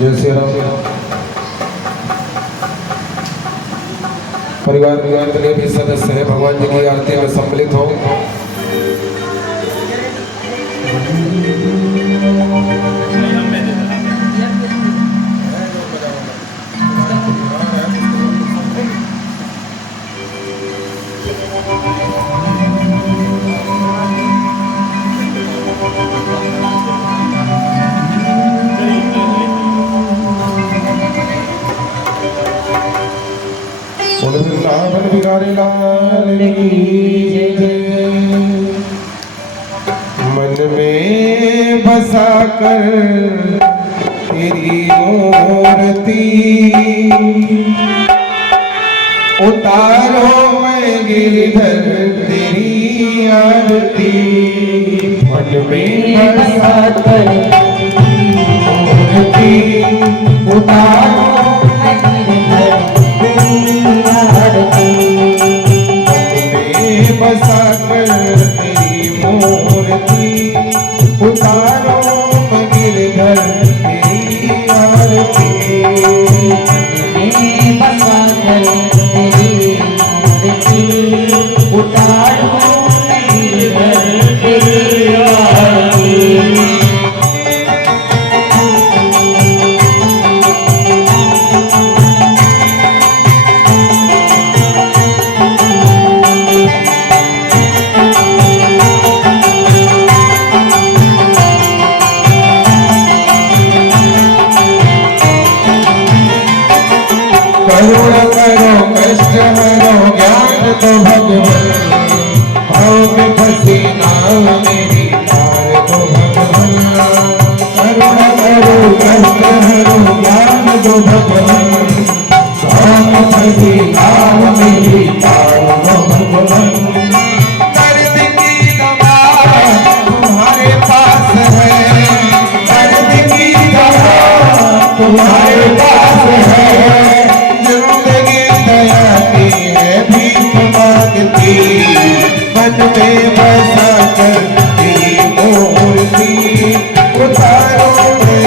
जय श्री राम। परिवार के लिए भी सदस्य है, भगवान जी की आरती में सम्मिलित हो। वृंदावन बिहारी लाल की जय। मन में बसा कर तेरी मूर्ति उतारो मैं गिरधर तेरी आरती। मन में बसा कर मूर्ति उतारो बसा कर तेरी मूर्ति उतारो गिरधर तेरी आरती बसा कर तेरी मूर्ति उतारो गिरधर तेरी आरती करुणा करो कष्ट हरो ज्ञान दो भगवान भाव में फंसी नाव मेरी पार दो भगवान करुणा करो कष्ट हरो ज्ञान दो भगवान भाव में फंसी नाव मेरी पार दो भगवान दर्द की दवा तुम्हारे पास है दर्द की दवा तुम्हारे पास है मन में बसा कर तेरी मूर्ति उतारो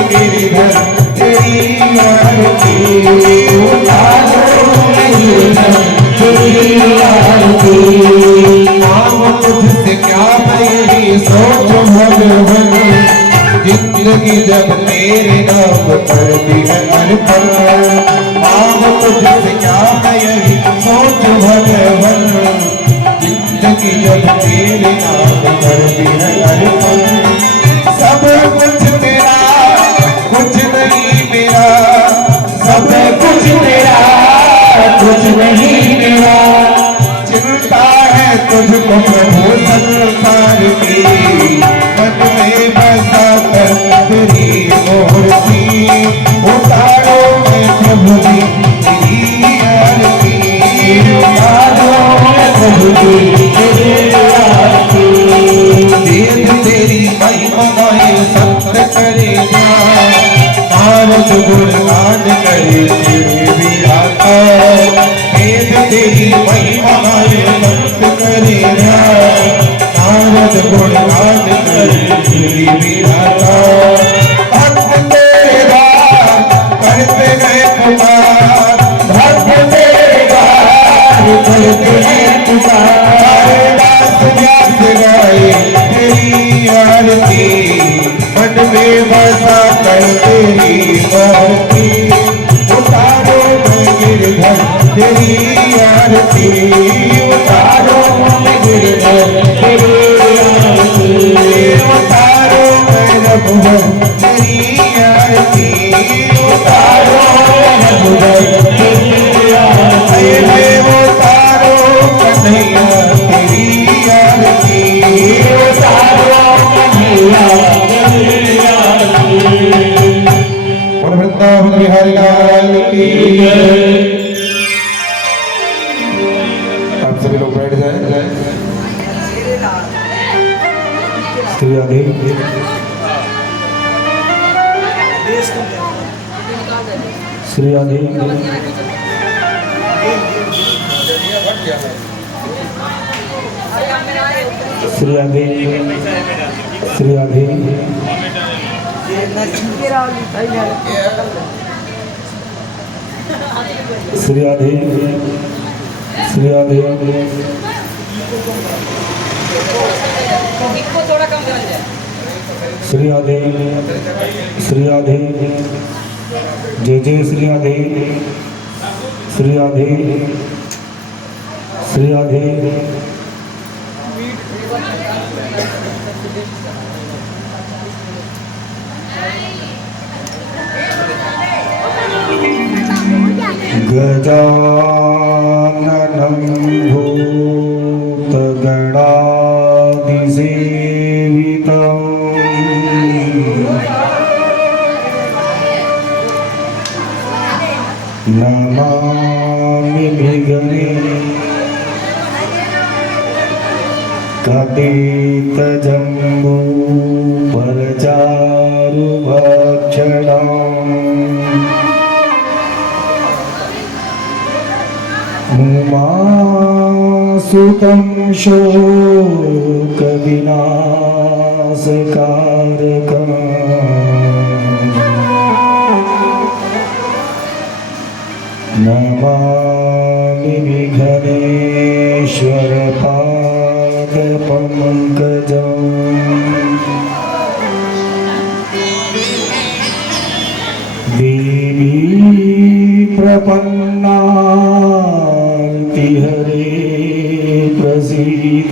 गिरधर तेरी आरती उतारो गिरधर तेरी आरती नाम तुझसे क्या मैं यही सोच भगवान जिंदगी जब तेरे नाम कर दी है अर्पण नाम तुझसे क्या मैं यही सोच भगवान जिंदगी जब तेरे नाम कर दी है अर्पण सब कुछ तेरा कुछ नहीं मेरा सब कुछ तेरा कुछ नहीं मेरा चिंता है तुझको प्रभु संसार की मन में बसा कर तेरी मूर्ति उतारो मैं प्रभु जी तेरी आरती उतारो मैं प्रभु जी तेरी आरती वेद तेरी महिमा गाए संत करे नारद गुणगान करे भी आता वेद तेरी महिमा गाए संत करे नारद गुणगान करे भी आता भक्त तेरा करते गए पुकार भक्त तेरा करते गए पुकार दास व्यास गाए तेरी आरती मन में बसा कर तेरी मूर्ति उतारो गिरधर तेरी आरती उतारो गिरधर तेरी आरती उतारो रघुवर तेरी आरती उतारो रघुवर तेरी आरती उतारो कन्हैया तेरी आरती उतारो कन्हैया तेरी आरती बोल वृंदावन बिहारी लाल की आप सभी लोग बैठ जाए श्री राधे श्री राधे श्री राधे श्री राधे श्री राधे श्री राधे श्री राधे श्री राधे जय जय श्री राधे श्री राधे श्री राधे गजाननं भूतगणाधिसेवितं नमामि भृगणे कटे श्वेतजम्बू परचारुभक्षणम् उमासुतं शोकविनाशकारकम् नमामि विघ्नेश्वर पादपङ्कजम् देवी प्रपन्नार्तिहरे प्रसीद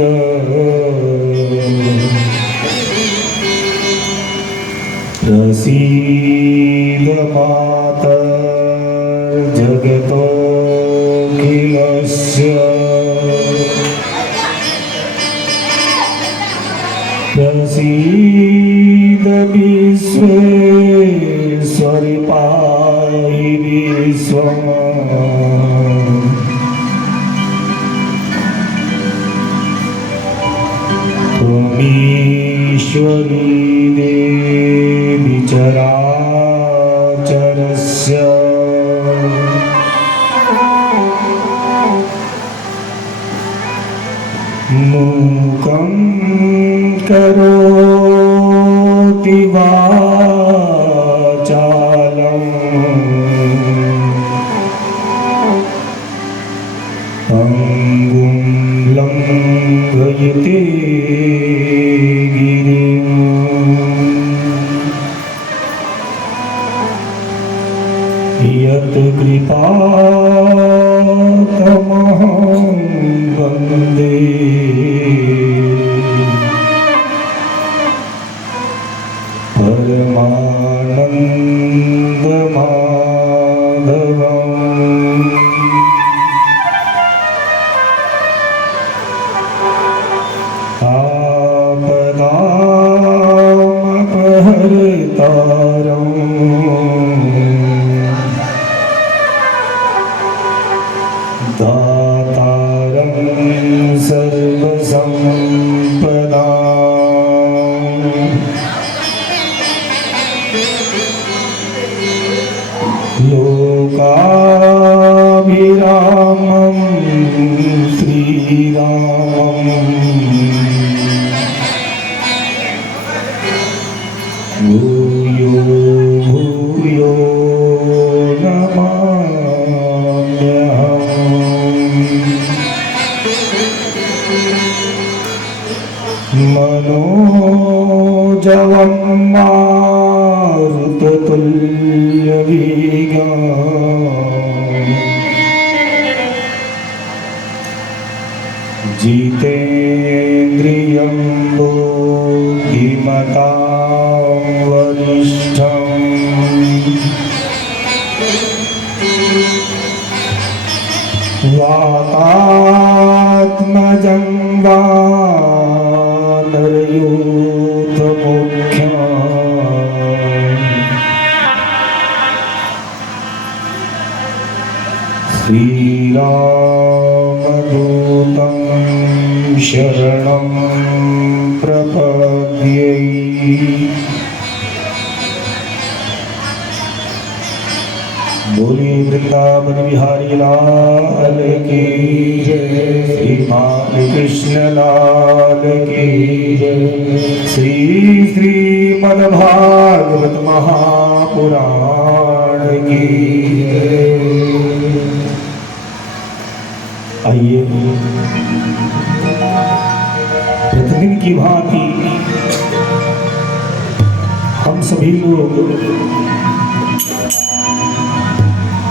प्रसीद मातः जगतोऽखिलस्य प्रसीद विश्वेश्वरि पाहि विश्वम् त्वमीश्वरी देवी चराचरस्य मूकं करोति वाचालम् पङ्गुं लङ्घयते गिरिं यत्कृपातमहं वन्दे परमानन्दमाधवम् आपदामपहर्तारम् दातारं सर्वसम्पदाम् लोकाभिरामं श्रीरामम् भूयो भूयो नमाम्यहम् मनोजवं मारुततुल्यवेगम् जितेन्द्रियं बुद्धिमतां वरिष्ठम् वातात्मजं वानरयूथमुख्यम् श्रीरामदूतं शरणं प्रपद्ये बोले वृंदावन बिहारी लाल की जय, श्री कृष्ण लाल की जय, श्री श्रीमद्भागवत महापुराण की जय। आइए प्रतिदिन की भांति हम सभी लोग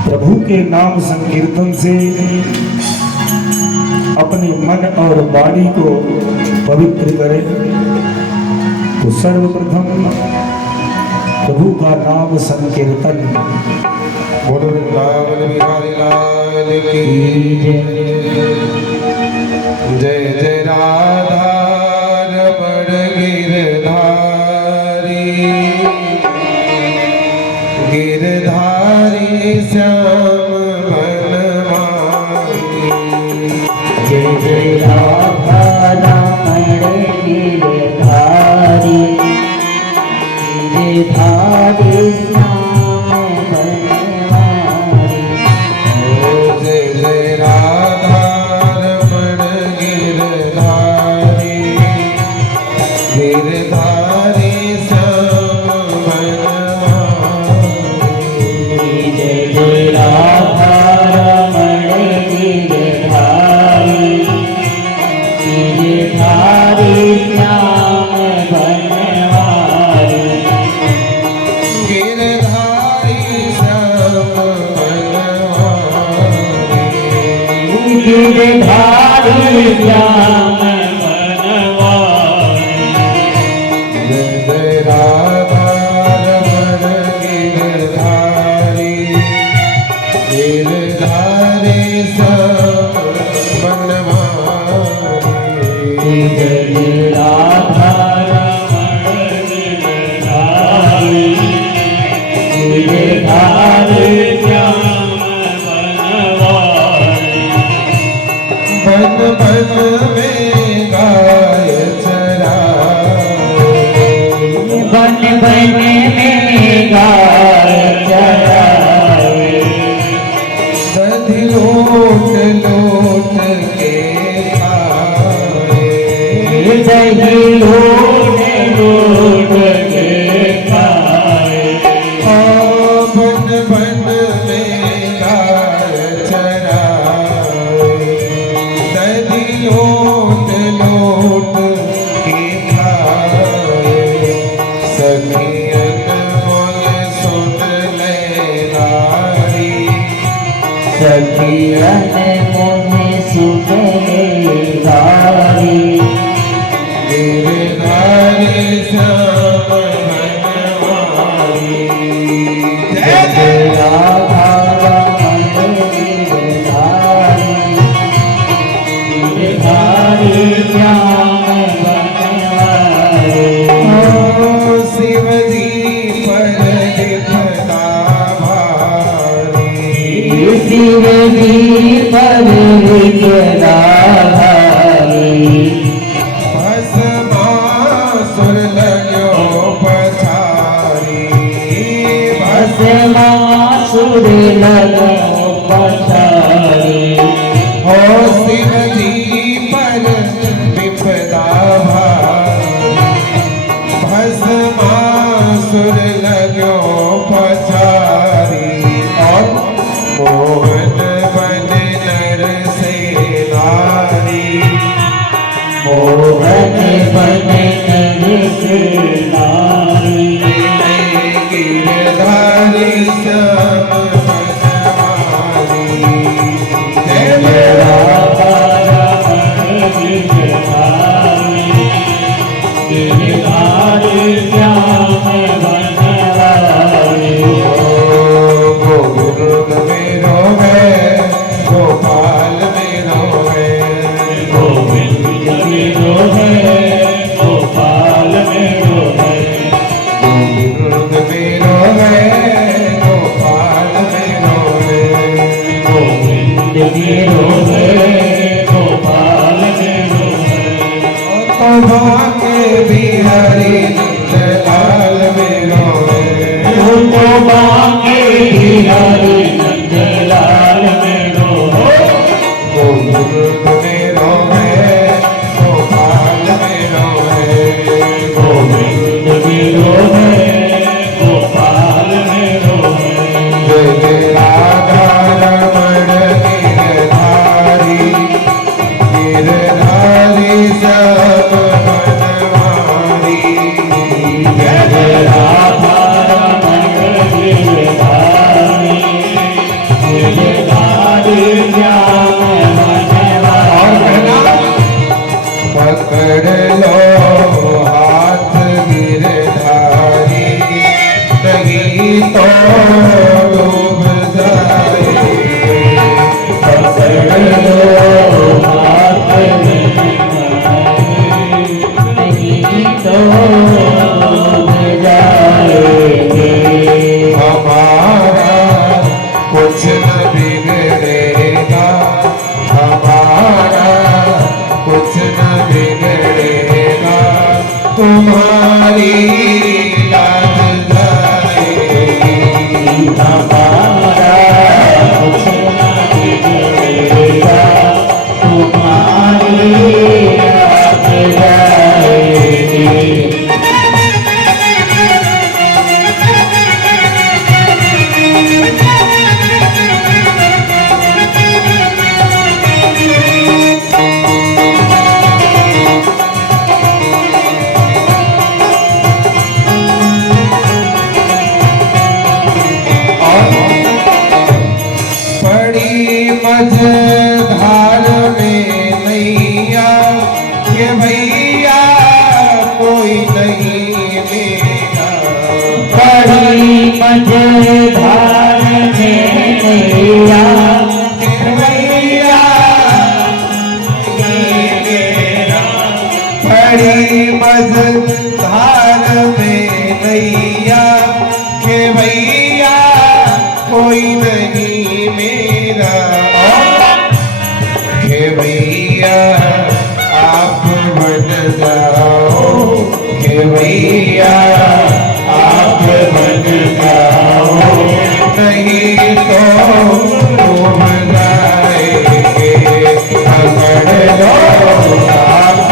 प्रभु के नाम संकीर्तन से अपने मन और वाणी को पवित्र करें। तो सर्वप्रथम प्रभु का नाम संकीर्तन। बोलो वृंदावन बिहारी लाल की जय जय राधा रमण गिरधारी गिरधारी श्याम बनवारी जय जय राधा रमण गिरधारी श्याम बनवारी जय राधा रमण गिरधारी गिरधारी सब बनवारी जय राधा रमण गिरधारी गिरधारी श्याम बनवारी बन बन में गाय चराए बन बन में गाय चराए सधी लोट लोट के खाए दही लोट लोट के खाए बन बन में गाय चराए सधी लोट लोट के खाए सखियन मोल सुन ले नारी सखियन मोहे सुने गारी गिरधारी श्याम बनवारी जय राधा रमण गिरधारी गिरधारी श्याम बनवारी शिव जी पर लिखता भारी शिव जी पर गिरधारी भस्मासुर लगो पछारी भस्मासुर लगो पछारी हो शिव जी पर विपदा भारी भस्मासुर लगो पछारी और मोहन बन नर से नारी मोहन बन नर से नारी गिरधारी श्याम बनवारी जय जय राधा रमण गिरधारी गिरधारी श्याम बनवारी गोविंद मेरो है गोपाल मेरो है गोविंद मेरो है गोपाल मेरो है गोविंद मेरो है गोपाल मेरो है गोविंद मेरो है गोपाल मेरो है भाग्य बिहारी नंदलाल मेरो है तो बाके बिहारी नंदलाल मेरो है गोविंद मेरो है गोपाल मेरो है गोविंद मेरो है गोपाल मेरो है जय राधा रमण गिरधारी गिरधारी सब बनवारी जय राधा रमण गिरधारी गिरधारी श्याम बनवारी पकड़ लो हाथ गिरधारी नहीं तो डूब जाए पकड़ लो हाथ नहीं तो डूब जाएंगे हमारा कुछ न बिगड़ेगा हमारा कुछ न बिगड़ेगा तुम्हारी लाज जाएगी हमारा कुछ न बिगड़ेगा तुम्हारी याद जाएगी कोई नहीं मेरा। बड़ी मझधार में नैया केवैया मेरा, बड़ी मझधार में नैया केवैया कोई नहीं मेरा। केवैया आप बन जाओ, केवैया आप बन जाओ, नहीं तो डूब जाएंगे। पकड़ लो आप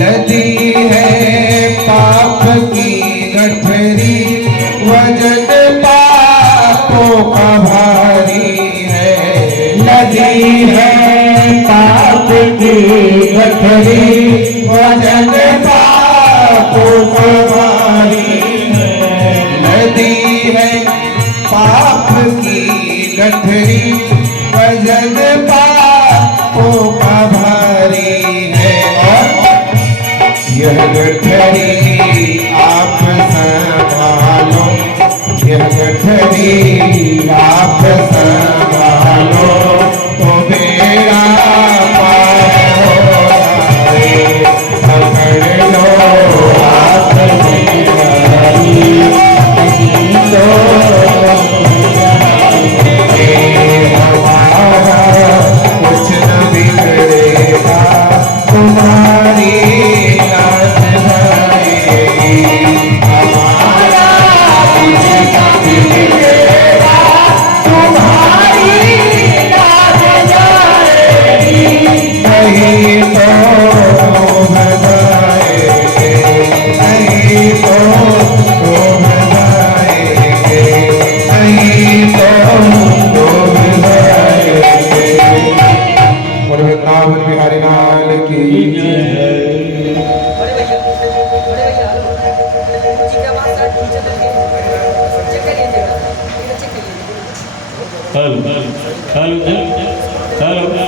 लदी है पाप की गठरी, वजन पापों का भारी है। लदी है पाप की गठरी, वजन पापों का भारी है। लदी है पाप की गठरी, वजन पापों का भारी है। यह गठरी आप संभालो, यह गठरी आप संभालो, तो बेड़ा पार हो जाए। पकड़ लो आप गठरी, नहीं तो हमारा कुछ न बिगड़ेगा, तुम्हारी वृंदावन बिहारी लाल की हेलो हेलो हेलो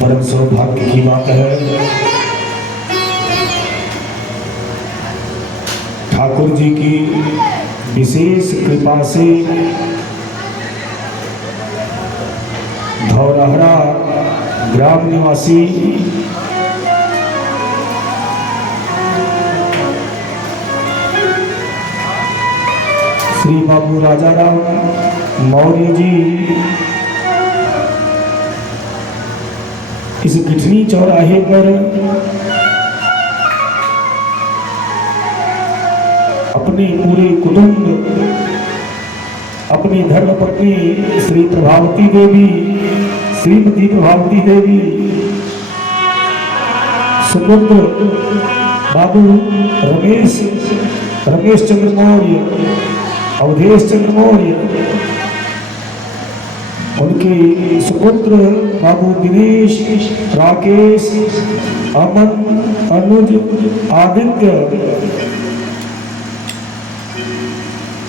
परम सौभाग्य की बात है, ठाकुर जी की विशेष कृपा से धौरहरा ग्राम निवासी श्री बाबू राजाराम मौर्य जी इस गिठनी चौराहे पर अपने पूरे कुटुंब, अपनी धर्मपत्नी श्री प्रभावती देवी, श्रीमती प्रभावती देवी, सुपुत्र बाबू रमेश चंद्र मौर्य, अवधेश चंद्र मौर्य, उनके सुपुत्र बाबू दिनेश, राकेश, अमन, अनुज, आदित्य,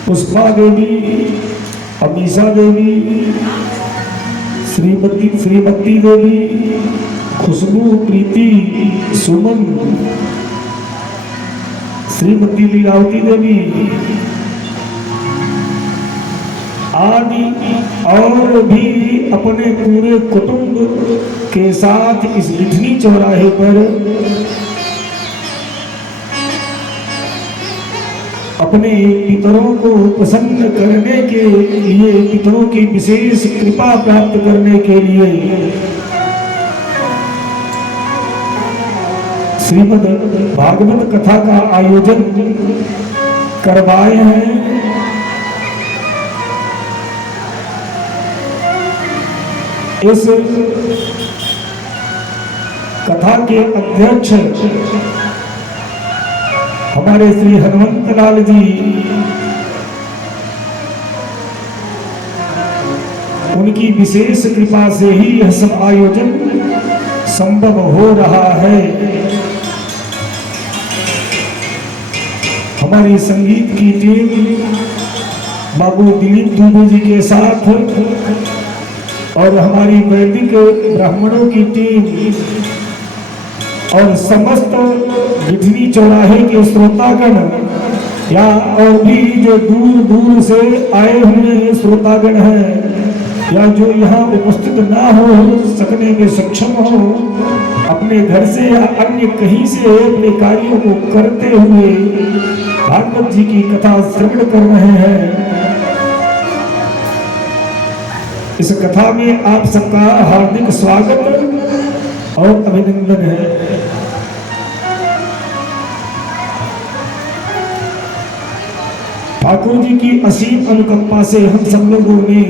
पुष्पा देवी, अमीषा देवी, श्रीमती देवी, खुशबू प्रीति सुमन श्रीमती लीलावती देवी आदि और भी अपने पूरे कुटुंब के साथ इस बिठनी चौराहे पर अपने पितरों को प्रसन्न करने के लिए, पितरों की विशेष कृपा प्राप्त करने के लिए श्रीमद् भागवत कथा का आयोजन करवाए हैं। इस कथा के अध्यक्ष हमारे श्री हनुमंत लाल जी, उनकी विशेष कृपा से ही यह सब आयोजन संभव हो रहा है। हमारी संगीत की टीम बाबू दिलीप दुबे जी के साथ और हमारी वैदिक ब्राह्मणों की टीम और समस्त बिठनी चौराहे के श्रोतागण या और भी जो दूर दूर से आए हुए श्रोतागण हैं या जो यहाँ उपस्थित ना हो सकने में सक्षम हो, अपने घर से या अन्य कहीं से अपने कार्यों को करते हुए भागवत जी की कथा श्रवण कर रहे हैं। इस कथा में आप सबका हार्दिक स्वागत और अभिनंदन है। ठाकुर जी की असीम अनुकंपा से हम सब लोगों ने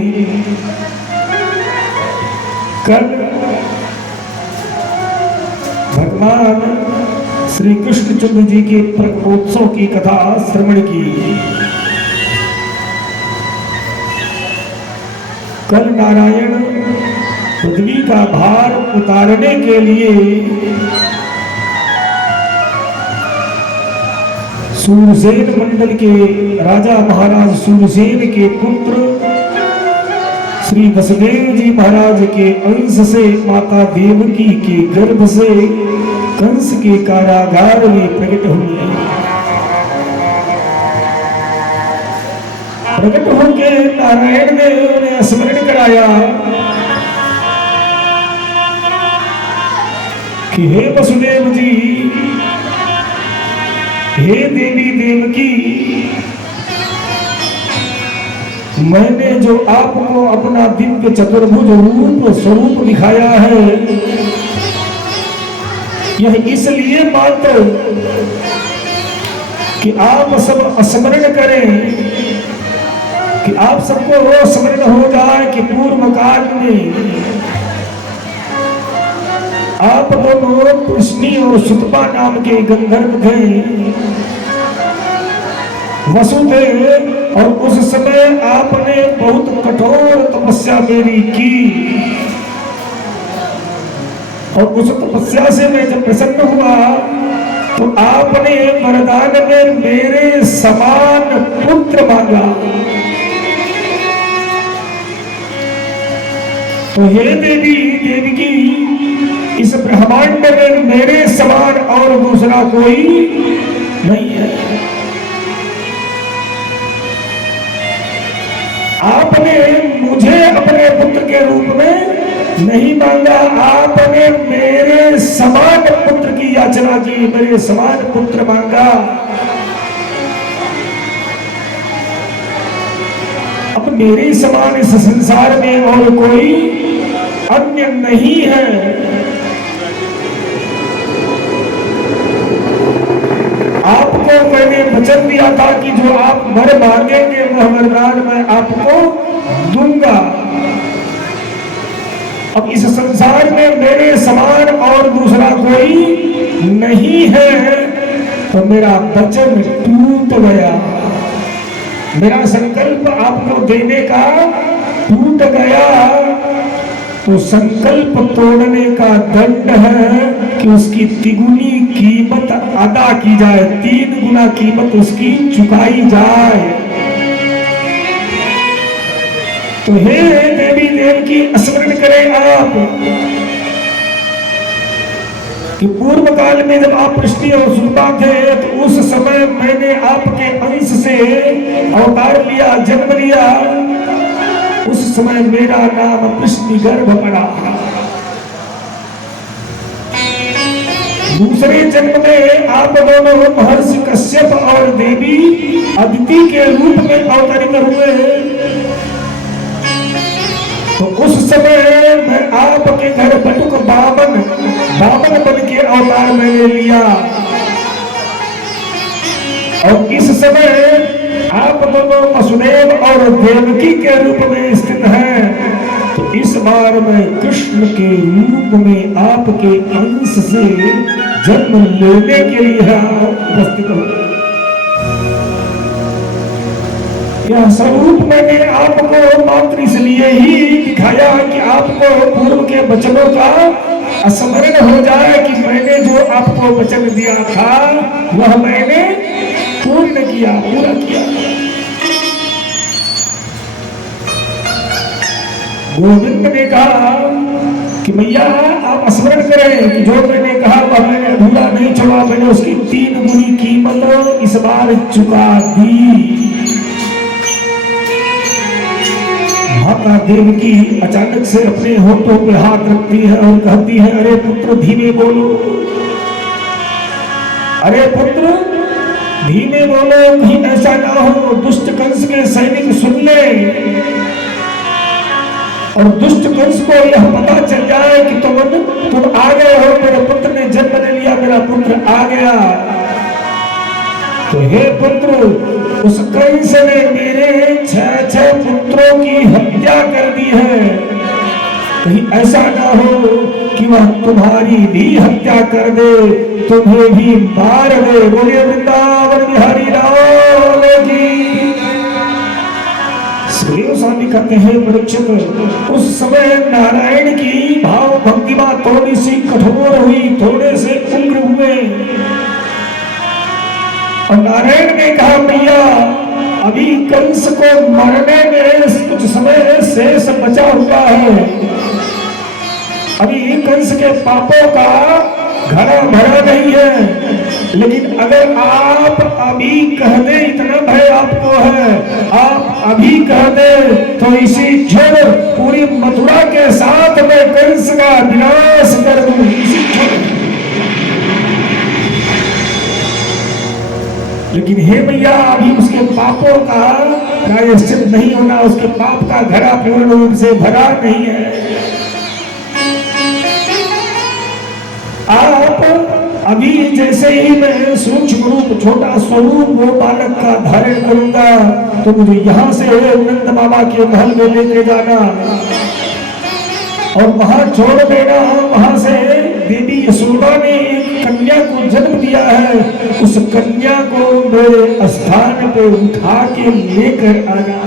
कल भगवान श्री कृष्णचंद्र जी के प्रकटोत्सव की कथा श्रवण की। कल नारायण पृथ्वी का भार उतारने के लिए सूरसेन मंडल के राजा महाराज सूरसेन के पुत्र श्री वसुदेव जी महाराज के अंश से माता देवकी के गर्भ से कंस के कारागार में प्रकट हुए। प्रकट होकर नारायण ने उन्हें स्मरण कराया कि हे वसुदेव जी, हे देवी देवकी, मैंने जो आपको अपना दिव्य चतुर्भुज रूप स्वरूप दिखाया है, यह इसलिए मात्र कि आप सब स्मरण करें, कि आप सबको स्मरण हो जाए कि पूर्व काल में आप दोनों कृष्णी और सुतपा नाम के गंधर्व थे, वसु थे, और उस समय आपने बहुत कठोर तपस्या मेरी की, और उस तपस्या से मैं जब प्रसन्न हुआ तो आपने वरदान में मेरे समान पुत्र मांगा। तो हे देवी देवकी, इस ब्रह्मांड में मेरे समान और दूसरा कोई नहीं है। आपने मुझे अपने पुत्र के रूप में नहीं मांगा, आपने मेरे समान पुत्र की याचना की, मेरे समान पुत्र मांगा। अब मेरे समान इस संसार में और कोई अन्य नहीं है। आपको मैंने वचन दिया था कि जो आप वर मांगेंगे वह वरदान मैं आपको दूंगा। अब इस संसार में मेरे समान और दूसरा कोई नहीं है, तो मेरा वचन टूट गया, मेरा संकल्प आपको देने का टूट गया। तो संकल्प तोड़ने का दंड है कि उसकी तिगुनी कीमत अदा की जाए, 3 गुना कीमत उसकी चुकाई जाए। तो हे देवी देव की स्मरण करें आप कि पूर्व काल में जब आप पृष्ठी और सुनपा थे तो उस समय मैंने आपके अंश से अवतार लिया, जन्म लिया। उस समय मेरा नाम पृष्ठी गर्भ पड़ा। दूसरे जन्म में आप दोनों महर्षि कश्यप और देवी अदिति के रूप में अवतरित हुए। तो उस समय मैं आपके घर बटुक बावन बन के अवतार मैंने लिया। और इस समय आप दोनों वसुदेव और देवकी के रूप में स्थित हैं। तो इस बार मैं कृष्ण के रूप में आपके अंश से जन्म लेने के लिए उपस्थित हूं। यह स्वरूप मैंने आपको मात्र इसलिए ही दिखाया कि आपको पूर्व के वचनों का स्मरण हो जाए कि मैंने जो आपको वचन दिया था वह मैंने पूर्ण किया, पूरा किया। गोविंद ने कहा कि मैया आप स्मरण करें कि जो मैंने कहा वह मैंने अधूरा नहीं छोड़ा। मैंने उसकी 3 गुनी कीमत इस बार चुका दी। माता देवकी अचानक से अपने होठों पे हाथ रखती है और कहती है, अरे पुत्र धीमे बोलो, अरे पुत्र धीमे बोलो, कहीं ऐसा ना हो दुष्ट कंस के सैनिक सुन ले और दुष्ट कंस को यह पता चल जाए कि तुम आ गए हो, मेरे पुत्र ने जन्म ले लिया, मेरा पुत्र आ गया। तो हे पुत्र, उस कंस ने मेरे 6 पुत्रों की हत्या कर दी है। कहीं ऐसा ना हो कि वह तुम्हारी भी हत्या कर दे, तुम्हें भी मार दे। बोलिए वृंदावन बिहारी लाल की। सुखदेव स्वामी कहते हैं, परीक्षित उस समय नारायण की भाव भंगिमा थोड़ी सी कठोर हुई, थोड़े से उग्र हुए। और नारायण ने कहा, भैया अभी कंस को मरने में कुछ समय शेष बचा हुआ है। अभी कंस के पापों का घड़ा भरा नहीं है। लेकिन अगर आप अभी कह दे, इतना भय आपको है, आप अभी कह दे तो इसी क्षण पूरी मथुरा के साथ में कंस का विनाश कर दूं। इसी क्षण। लेकिन हे भैया अभी उसके पापों का प्रायश्चित नहीं होना, उसके पाप का घड़ा पूर्ण रूप से भरा नहीं है। आप अभी जैसे ही मैं सूक्ष्म रूप छोटा स्वरूप वो बालक का धारण करूंगा तो मुझे यहाँ से नंद बाबा के महल में लेके जाना और वहां छोड़ देना। वहां से देवी यशोदा ने एक कन्या को जन्म दिया है, उस कन्या को मेरे स्थान पे उठा के लेकर आना।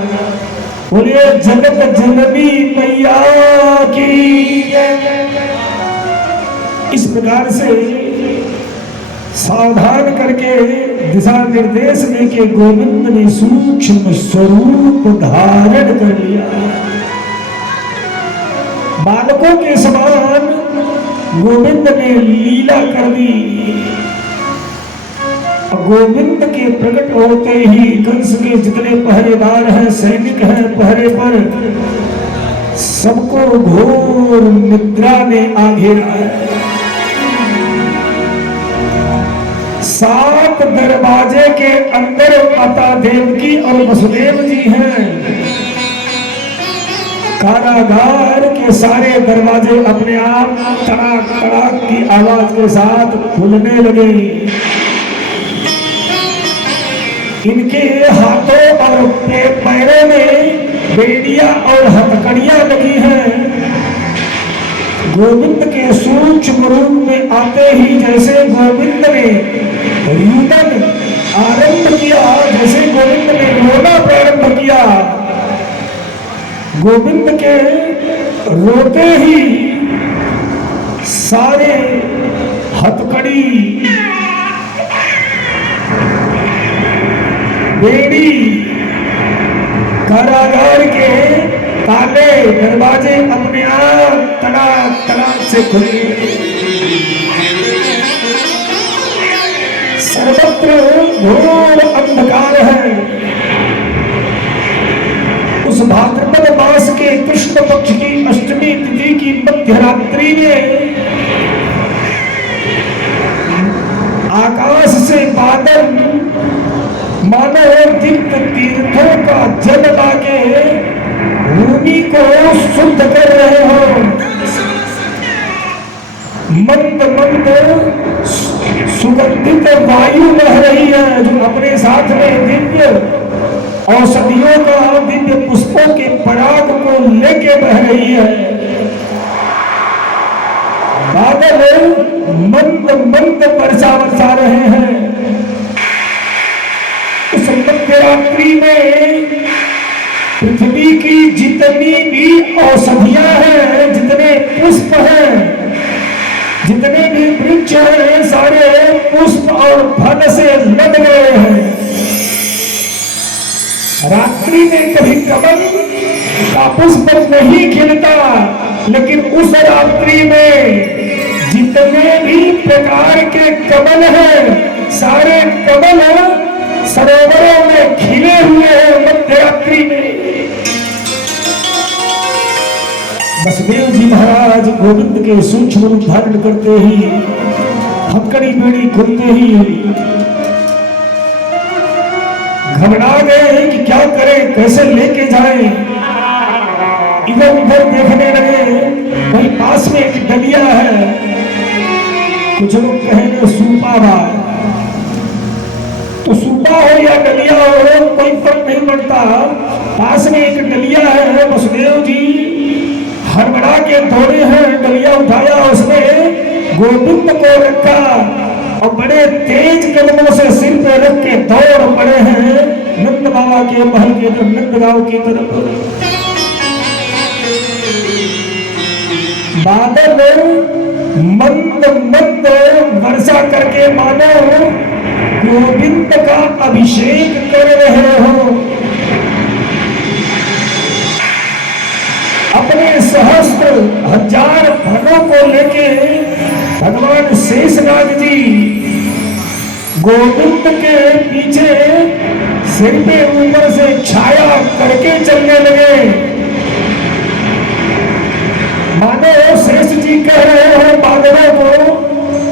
बोलिए जगत जननी मैया की। इस प्रकार से सावधान करके दिशा निर्देश देके गोविंद ने सूक्ष्म स्वरूप धारण कर लिया। बालकों के समान गोविंद ने लीला कर दी। गोविंद के प्रकट होते ही कंस के जितने पहरेदार हैं, सैनिक हैं पहरे पर, सबको घोर निद्रा ने आ घेरा है। 7 दरवाजे के अंदर माता देवकी और वसुदेव जी हैं। कारागार के सारे दरवाजे अपने आप तड़ाक तड़ाक की आवाज के साथ खुलने लगे। इनके हाथों और पैरों में बेड़ियां और हथकड़ियां लगी हैं। गोविंद के सूक्ष्म रूप में आते ही जैसे गोविंद ने रुदन आरंभ किया, जैसे गोविंद ने रोना प्रारंभ किया, गोविंद के रोते ही सारे हथकड़ी बेड़ी कारागार के ताले दरवाजे अपने आप तड़ाक तड़ाक से खुले। सर्वत्र घोर अंधकार है। उस भाद्रपद मास के कृष्ण पक्ष की अष्टमी तिथि की मध्यरात्रि में आकाश से बादल मानो दिव्य तीर्थों का जल लाके भूमि को शुद्ध कर रहे हो। मंद मंद सुगंधित वायु बह रही है जो अपने साथ में दिव्य औषधियों का, दिव्य पुष्पों के पराग को लेके बह रही है। बादल मंद मंद वर्षा बरसा रहे हैं। उस मध्यरात्रि में पृथ्वी की जितनी भी औषधियां हैं, जितने पुष्प हैं, जितने भी वृक्ष हैं, सारे पुष्प और फल से लद गए हैं। रात्रि में कभी कमल का पुष्प नहीं खिलता, लेकिन उस रात्रि में जितने भी प्रकार के कमल हैं, सारे कमल सरोवरों में खिले हुए हैं मध्यरात्रि में। वसुदेव जी महाराज गोविंद के सूक्ष्म रूप धारण करते ही, हक्कड़ी बेड़ी खुलते ही घबरा गए कि क्या करें, कैसे लेके जाएं। इधर उधर देखने लगे, वहीं पास में एक डलिया है, कुछ लोग कहेंगे सूपा बा, तो सूपा हो या डलिया हो कोई फर्क नहीं पड़ता। पास में एक डलिया है, वसुदेव जी हड़बड़ा के दौड़े हैं, डलिया उठाया, उसमें गोविंद को रखा और बड़े तेज कदमों से सिर पे रख के दौड़ पड़े हैं नंद बाबा के महल के तरफ, नंदगांव की तरफ। बादल मंद मंद वर्षा करके मानो गोविंद का अभिषेक कर रहे हो। अपने सहस्त्र हजार फलों को लेके भगवान शेषनाग जी गोविंद के पीछे सिर पे ऊपर से छाया करके चलने लगे। मानो शेष जी कह रहे हो बादलों को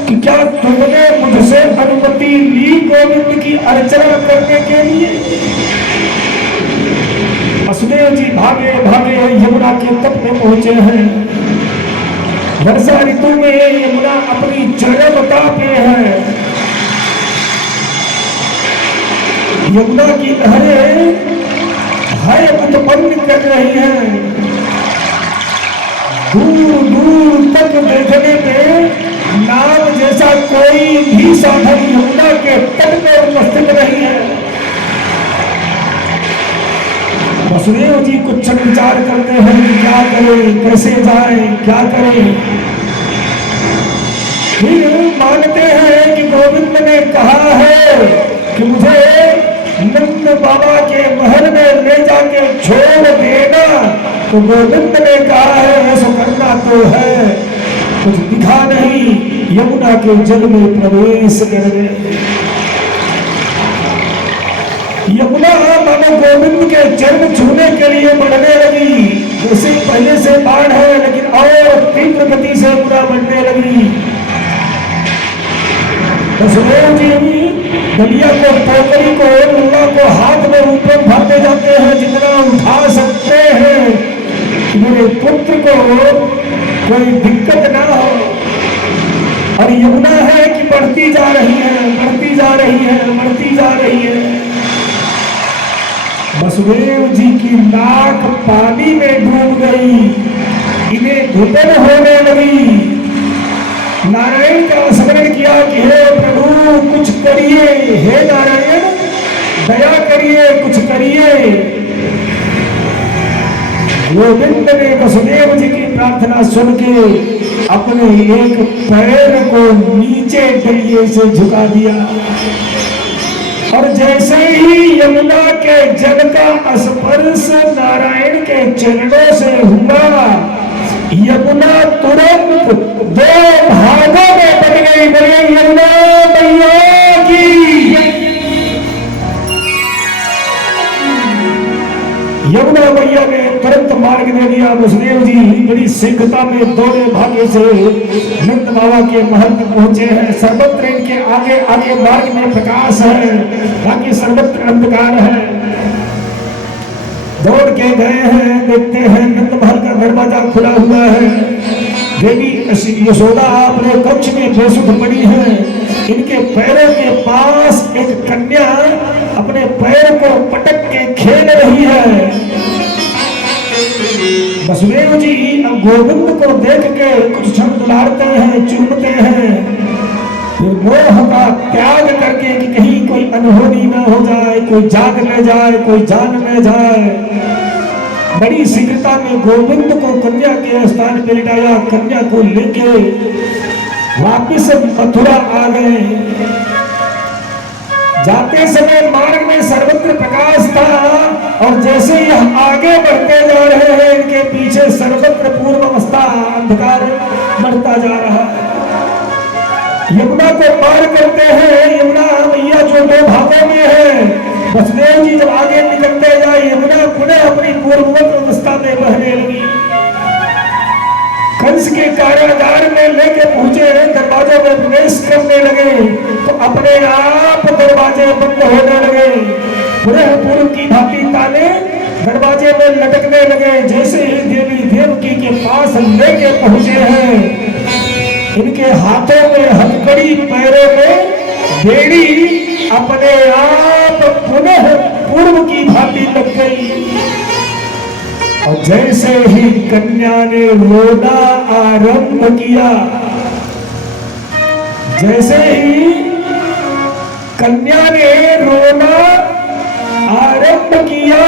कि क्या तुमने मुझसे अनुमति ली गोविंद की अर्चना करने के लिए। वसुदेव जी भागे भागे यमुना के तट पे पहुंचे हैं। वर्षा ऋतु में यमुना अपनी चरमता पे है। यमुना की लहरें भय उत्पन्न कर रही हैं। दूर दूर तक देखने पे नाव जैसा कोई भी साधन यमुना के तट पर उपस्थित नहीं है। वसुदेव जी कुछ विचार करते हैं कि क्या करें, कैसे जाएं, क्या करें। फिर मानते हैं कि गोविंद ने कहा है कि मुझे नंद बाबा के महल में ले जाके छोड़ देना, तो गोविंद ने कहा है ऐसा करना तो है, कुछ दिखा नहीं, यमुना के जल में प्रवेश कर गए। यमुना मानो गोविंद के चरण छूने के लिए बढ़ने लगी। जैसे पहले से बाढ़ है, लेकिन और तीव्र गति से यमुना बढ़ने लगी। वसुदेव जी डलिया को, टोकरी को, लुल्ला को हाथ में ऊपर उठाते जाते हैं जितना उठा सकते हैं कि मेरे पुत्र को कोई दिक्कत ना हो। और यमुना है कि बढ़ती जा रही है, बढ़ती जा रही है, बढ़ती जा रही है। वसुदेव जी की नाक पानी में डूब गई, इन्हें घुटन होने लगी। नारायण का स्मरण किया कि हे प्रभु कुछ करिए, हे नारायण दया करिए, कुछ करिए। गोविंद ने वसुदेव जी की प्रार्थना सुन के अपने एक पैर को नीचे डलिए से झुका दिया, और जैसे ही यमुना के जल का स्पर्श नारायण के चरणों से हुआ, यमुना तुरंत दो भागों में बन गई। बोलिए यमुना मैया की। करने दिया। वसुदेव जी बड़ी शीघ्रता में दौड़े भागे से नंद बाबा के महल तक पहुंचे हैं। सर्वत्र इनके आगे आगे मार्ग में प्रकाश है, बाकी सर्वत्र अंधकार है। दौड़ के गए हैं, देखते हैं नंद महल का दरवाजा खुला हुआ है। देवी यशोदा अपने कक्ष में बेसुध पड़ी है। इनके पैरों के पास एक कन्या अपने पैर को पटक के खेल रही है। वसुदेव जी अब गोविंद को देख के कुछ क्षण दुलारते हैं, चूमते हैं, फिर मोह का त्याग करके कि कहीं कोई अनहोनी ना हो जाए, कोई जाग न जाए, कोई जान न जाए, बड़ी शीघ्रता में गोविंद को कन्या के स्थान पर लिटाया। कन्या को लेके वापिस मथुरा आ गए। जाते समय मार्ग में सर्वत्र प्रकाश था और जैसे यह आगे बढ़ते जा रहे हैं, इनके पीछे सर्वत्र पूर्व अवस्था अंधकार बढ़ता जा रहा है। यमुना को पार करते हैं। यमुना मैया जो दो भागों में है, वसुदेव जी जब आगे निकलते जाए, यमुना पुनः अपनी पूर्ववत अवस्था में बहने लगी। कंस के कारागार में लेके पहुंचे, दरवाजे में प्रवेश करने लगे तो अपने आप दरवाजे बंद होने लगे। पुनः पूर्व की भांति ताले दरवाजे में लटकने लगे। जैसे ही देवी देवकी के पास लेके पहुंचे हैं, इनके हाथों में हथकड़ी, पैरों में बेड़ी अपने आप पुनः पूर्व की भांति लग गई। और जैसे ही कन्या ने रोना आरंभ किया, जैसे ही कन्या ने रोना आरंभ किया,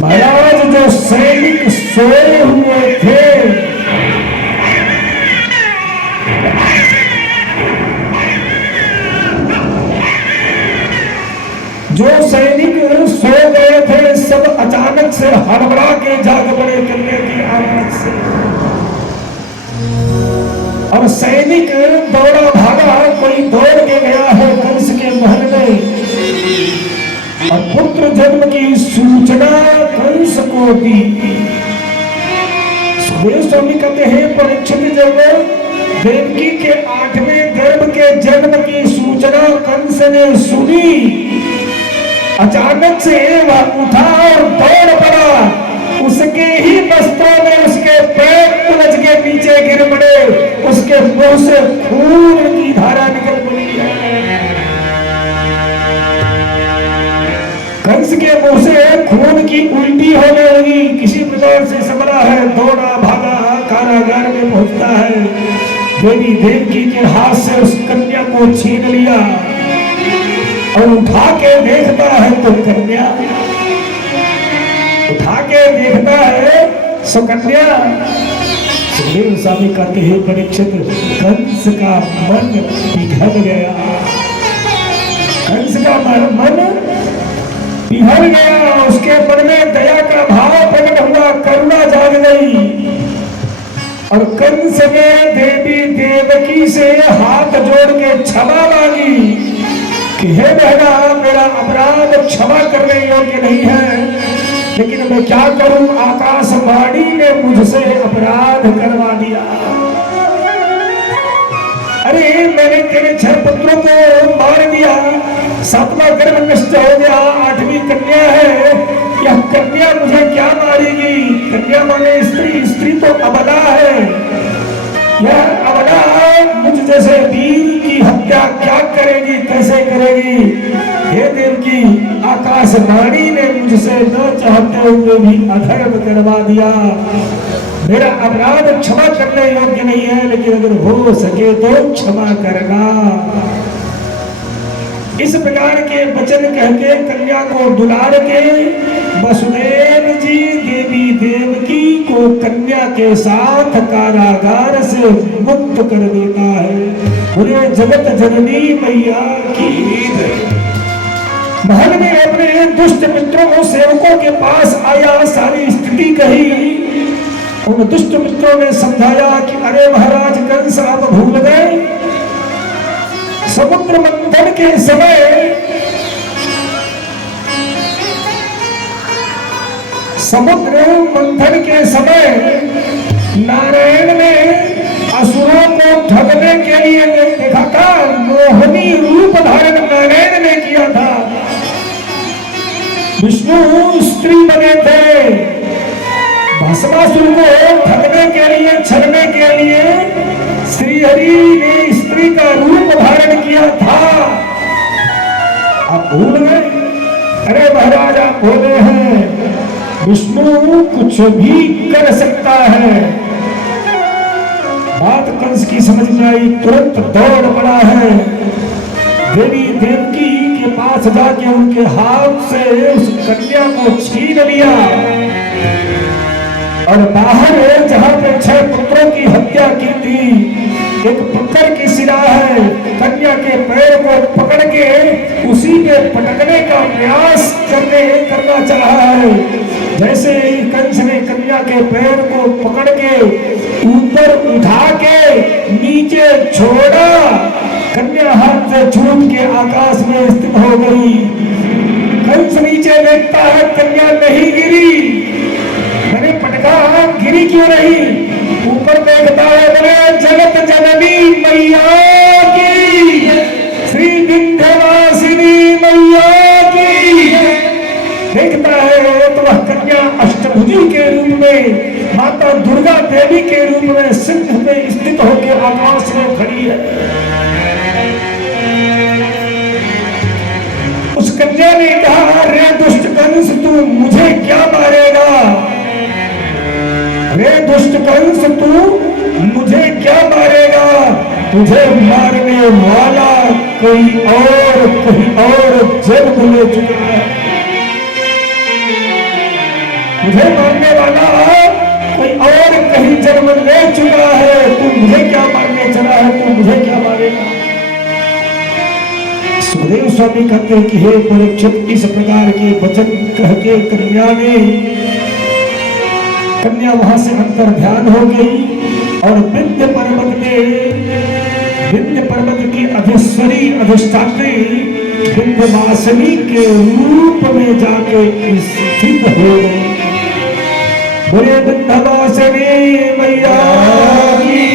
महाराज जो सैनिक सोए हुए थे, जो सैनिक सो गए थे, सब अचानक से हड़बड़ा के जाग पड़े कन्या की आवाज से। और सैनिक दौड़ा भागा, कोई दौड़ के गया है कंस के महल में और पुत्र जन्म की सूचना कंस को दी। स्वामी कहते हैं परीक्षित जब देवकी के 8वें गर्भ के जन्म की सूचना कंस ने सुनी, अचानक से वह उठा और दौड़ पड़ा। उसके ही वस्त्रों में उसके पैर उलझ के नीचे गिर पड़े, उसके मुंह से खून की धारा निकल पड़ी है। कंस के मुंह से खून की उल्टी होने लगी। किसी प्रकार से संभला है, दौड़ा भागा, कारागार में पहुंचता है। देवी देवकी के हाथ से उस कन्या को छीन लिया और उठा के देखता है तो कन्या, उठा के देखता है सुकन्या। सुखदेव स्वामी कहते हैं परीक्षित, कंस का मन पिघल गया। कंस का मन पिघल गया। उसके मन में दया का भाव प्रकट हुआ, करुणा जाग गई और कंस ने देवी देवकी से हाथ जोड़ के क्षमा मांगी कि हे बहना, मेरा अपराध क्षमा करने योग्य नहीं है, लेकिन मैं क्या करूं, आकाशवाणी ने मुझसे अपराध करवा दिया। अरे मैंने तेरे 6 पुत्रों को मार दिया, 7वां गर्भ नष्ट हो गया, 8वीं कन्या है। यह कन्या मुझे क्या मारेगी? कन्या माने स्त्री, स्त्री तो अबला है। यह अबला मुझ जैसे वीर की हत्या क्या करेगी, कैसे करेगी? हे देवकी, आकाशवाणी ने मुझसे न चाहते हुए भी अधर्म करवा दिया। मेरा अपराध क्षमा करने योग्य नहीं है, लेकिन अगर हो सके तो क्षमा करना। इस प्रकार के वचन कह के कन्या को दुलार के वसुदेव जी देवी देवकी को कन्या के साथ कारागार से मुक्त कर देता है। पूरे जगत जननी मैया की। महल में अपने दुष्ट मित्रों सेवकों के पास आया, सारी स्थिति कही। उन दुष्ट मित्रों ने समझाया कि अरे महाराज कंस, आप भूल गए समुद्र मंथन के समय समुद्र मंथन के समय नारायण ने असुरों को ठगने के लिए देखा था, मोहिनी रूप धारण नारायण ने किया था। विष्णु स्त्री बने थे, भस्मासुर को ठगने के लिए, छलने के लिए श्री हरि ने स्त्री का रूप धारण किया था। आप भूल गए? अरे महाराज आप भूले हैं, विष्णु कुछ भी कर सकता है। बात कंस की समझ में आई, तुरंत दौड़ पड़ा है, देवी देवकी के पास जाके उनके हाथ से उस कन्या को छीन लिया और बाहर जहां पे 6 पुत्रों की हत्या की थी, एक पत्थर की सिरा है, कन्या के पैर को पकड़ के उसी पे पटकने का प्रयास करना चाहा है। जैसे ही कंस ने कन्या के पैर को पकड़ के ऊपर उठा के नीचे छोड़ा, कन्या हाथ से छूट के आकाश में स्थित हो गई। कंस नीचे देखता है, कन्या नहीं गिरी। मैंने पटका, गिरी क्यों नहीं? ऊपर देखता है, बोले जगत जननी मैया की, श्री विंध्यवासिनी मैया की। देखता है तो वह कन्या अष्टभुजी के रूप में, माता दुर्गा देवी के रूप में सिंह में स्थित होकर आकाश में खड़ी है। उस कन्या ने कहा, रे दुष्ट कंस तू मुझे क्या मारेगा? रे दुष्ट कंस तू मुझे क्या मारेगा? तुझे मारने वाला कोई और कहीं और जन्म ले चुका है। तुझे मारने वाला कोई और कहीं जन्म ले चुका है। तू मुझे क्या मारने चला है? तू मुझे क्या मारेगा? सुखदेव स्वामी कहते हैं कि हे परीक्षित, इस प्रकार के वचन कह के कन्या वहां से अंतर ध्यान हो गई और विंध्य पर्वत की अधीश्वरी अधिष्ठात्री विंध्यवासिनी के रूप में जाके स्थित हो गई। बोले विंध्यवासिनी मैया की,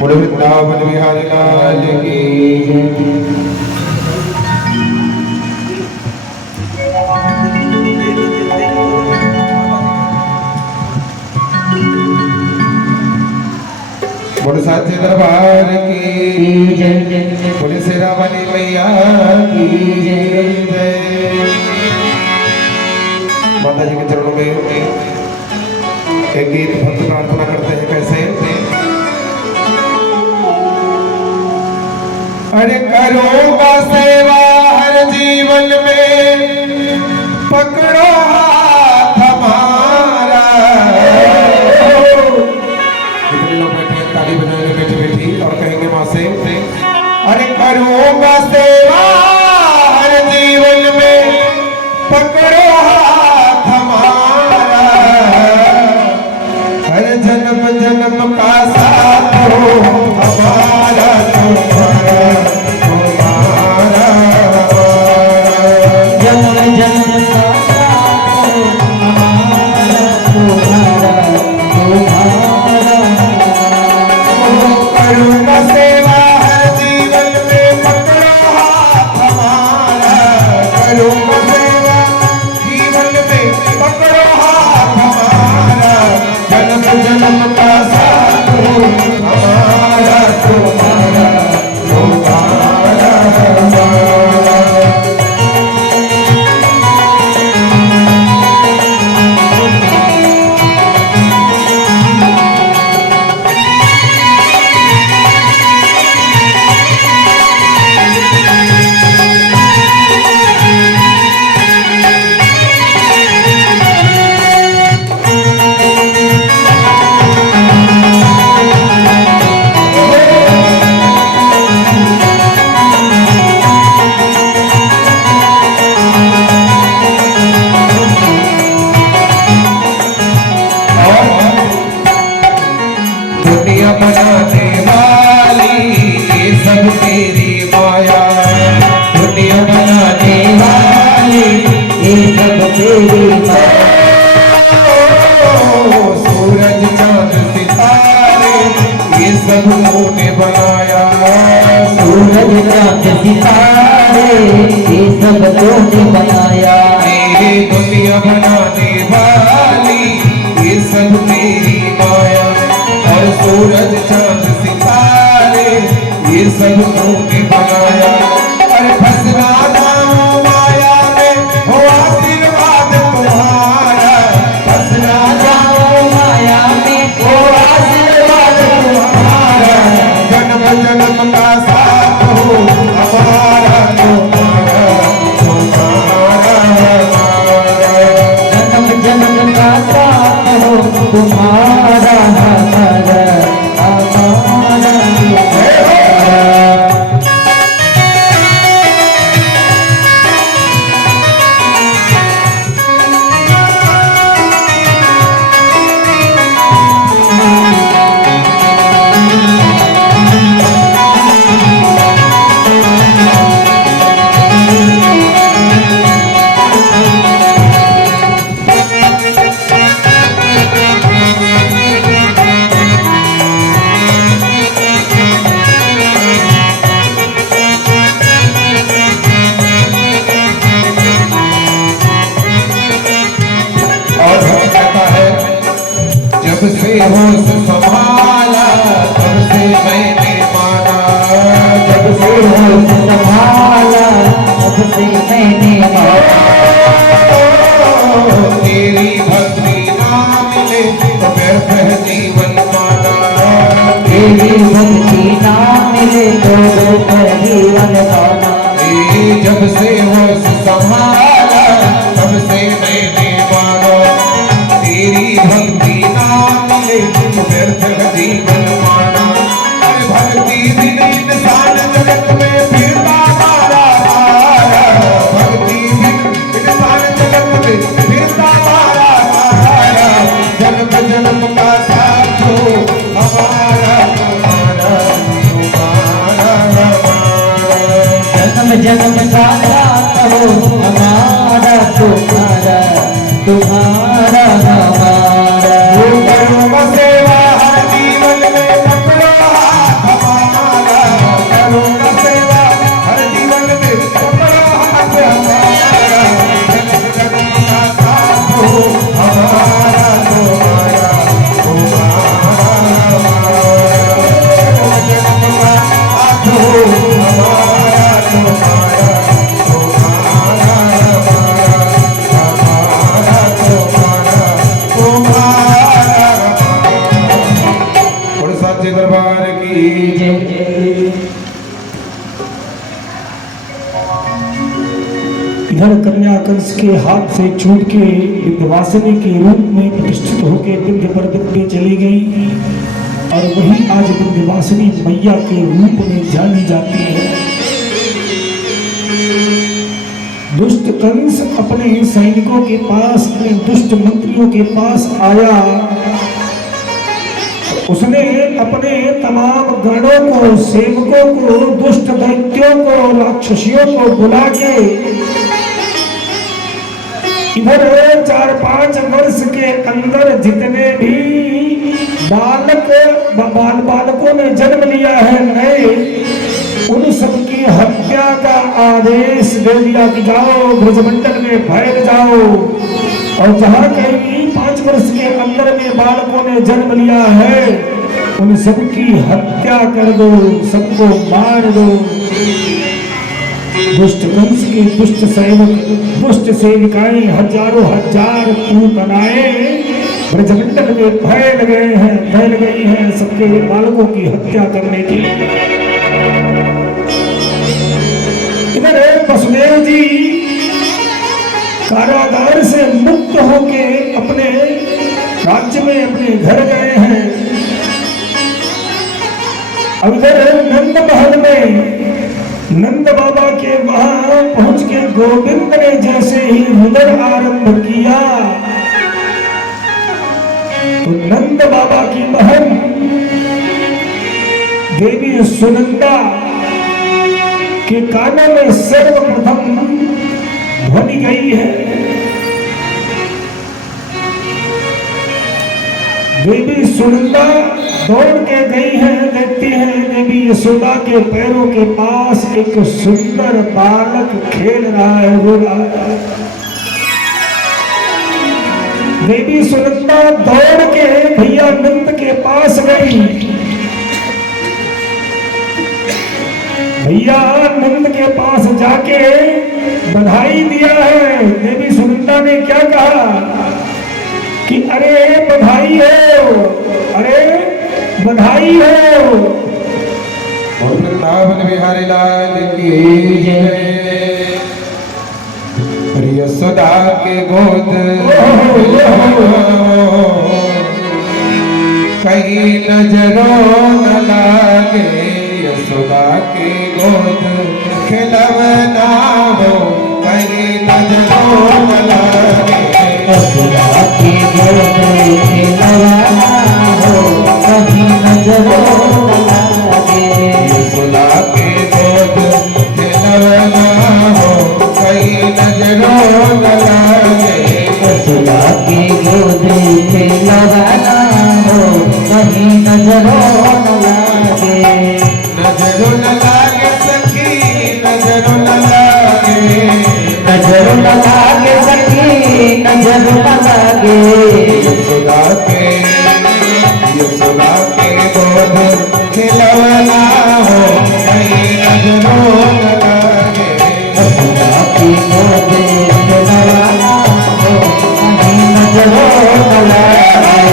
बोले वृंदावन बिहारी लाल की। बोले साचे दरबार की जय, बोले शेरावाली मैया की जय। माता जी के चरणों में एक गीत भक्त प्रार्थना करते हैं। कैसे? अरे करूँगा सेवा हर जीवन में, पकड़ो हाथ हमारा। ताली बजाएंगे बैठी बैठी और कहेंगे माँ से, अरे करूँगा सेवा हर जीवन में, पकड़ो हाथ हमारा। हर जन्म जन्म का साथ हो हमारा, तुम्हारा तुम्हारा। जन्म जन्म का साथ हो हमारा, तुम्हारा तुम्हारा। करूँगा सेवा हर जीवन में, पकड़ो हाथ सबको ने बनाया। सूरज चांद सितारे ये सब तूने बनाया। मेरी दुनिया बनाने वाली ये सब तेरी माया। और सूरज चांद सितारे ये सब तूने बनाया। अरे फंस ना जाऊं माया में हो आशीर्वाद तुम्हारा। फंस ना जाऊं माया में हो आशीर्वाद तुम्हारा। जन्म जन्म का साथ हो हमारा तुम्हारा तुम्हारा। जन्म जन्म का साथ हो तुम्हारा हमारा हमारा। जब से होश संभाला तब से मैंने माना। जब से होश संभाला तब से मैंने माना। तेरी भक्ति ना मिले तो व्यर्थ है जीवन माना। तेरी भक्ति ना मिले तो व्यर्थ है जीवन माना। जब से होश संभाला तब से मैंने माना। तेरी भक्ति ना मिले तो व्यर्थ है जीवन माना। अरे भक्ति बिन इंसान जगत में फिरता मारा मारा। भक्ति बिन इंसान जगत में फिरता मारा मारा। जन्म जन्म का साथ हो हमारा तुम्हारा तुम्हारा हमारा। जन्म जन्म का साथ हो हमारा तुम्हारा तुम्हारा हमारा। करो सेवा हर जीवन में पकड़ो हाथ हमारा। करो सेवा हर जीवन में पकड़ो हाथ हमारा। जन्म जन्म का साथ हो हमारा तुम्हारा तुम्हारा हमारा। जन्म जन्म का साथ हो हमारा तुम्हारा तुम्हारा हमारा तुम्हारा तुम्हारा। और साचे दरबार की इधर कन्या कंस के हाथ से छूट के विंध्यवासिनी के रूप में प्रतिष्ठित होकर विंध्य पर्वत पे चली गई। और वही आज विंध्यवासिनी मैया के रूप में जानी जाती है। दुष्ट कंस अपने सैनिकों के पास, अपने दुष्ट मंत्रियों के पास आया। उसने अपने तमाम गणों को, सेवकों को, दुष्ट दैत्यों को, राक्षसियों को बुला के इधर 4-5 वर्ष के अंदर जितने भी बालकों ने जन्म लिया है नए, उन सबकी हत्या का आदेश दे दिया कि जाओ ब्रजमंडल में फैल जाओ। और जहाँ कहीं 5 वर्ष के अंदर में बालकों ने जन्म लिया है उन सबकी हत्या कर दो, सबको मार दो। दुष्ट कंस के दुष्ट सेवक, दुष्ट सेविकाएं हजारों हजार पूतनाएं ब्रजमंडल में फैल गई हैं सबके बालकों की हत्या करने के लिए। इधर वसुदेव जी कारागार से मुक्त होके अपने राज्य में अपने घर गए हैं। अब इधर नंद महल में नंद बाबा के वहां पहुंच के गोविंद ने जैसे ही रुदन आरंभ किया तो नंद बाबा की बहन देवी सुनंदा के कानों में सर्वप्रथम ध्वनि गई है। देवी सुनंदा दौड़ के गई है, देखती है देवी यशोदा के पैरों के पास एक सुंदर बालक खेल रहा है, रो रहा है। देवी सुनंदा दौड़ के भैया नंद के पास गई। भैया नंद के पास जाके बधाई दिया है। देवी सुनंदा ने क्या कहा कि अरे बधाई हो, अरे बधाई हो। और वृंदावन बिहारी लाल की जय। यशोदा के गोद कहीं नजरों न लागे, यशोदा के गोद खिलवना हो, कहीं नजरों न लागे। यशोदा की गोद खिलवना हो, कहीं नजरों न लागे। यशोदा के गोद खिलवना हो, कहीं नजरों न लागे। यशोदा की गोद खिलवना हो, कहीं नजरों न लागे। नजरों न लागे सखी, नजरों न लागे। नजरों न लागे सखी, नजरों न लागे। यशोदा के गोद खिलवना हो, कहीं नजरों न लागे। यशोदा की गोद खिलवना हो, कहीं नजरों न लागे।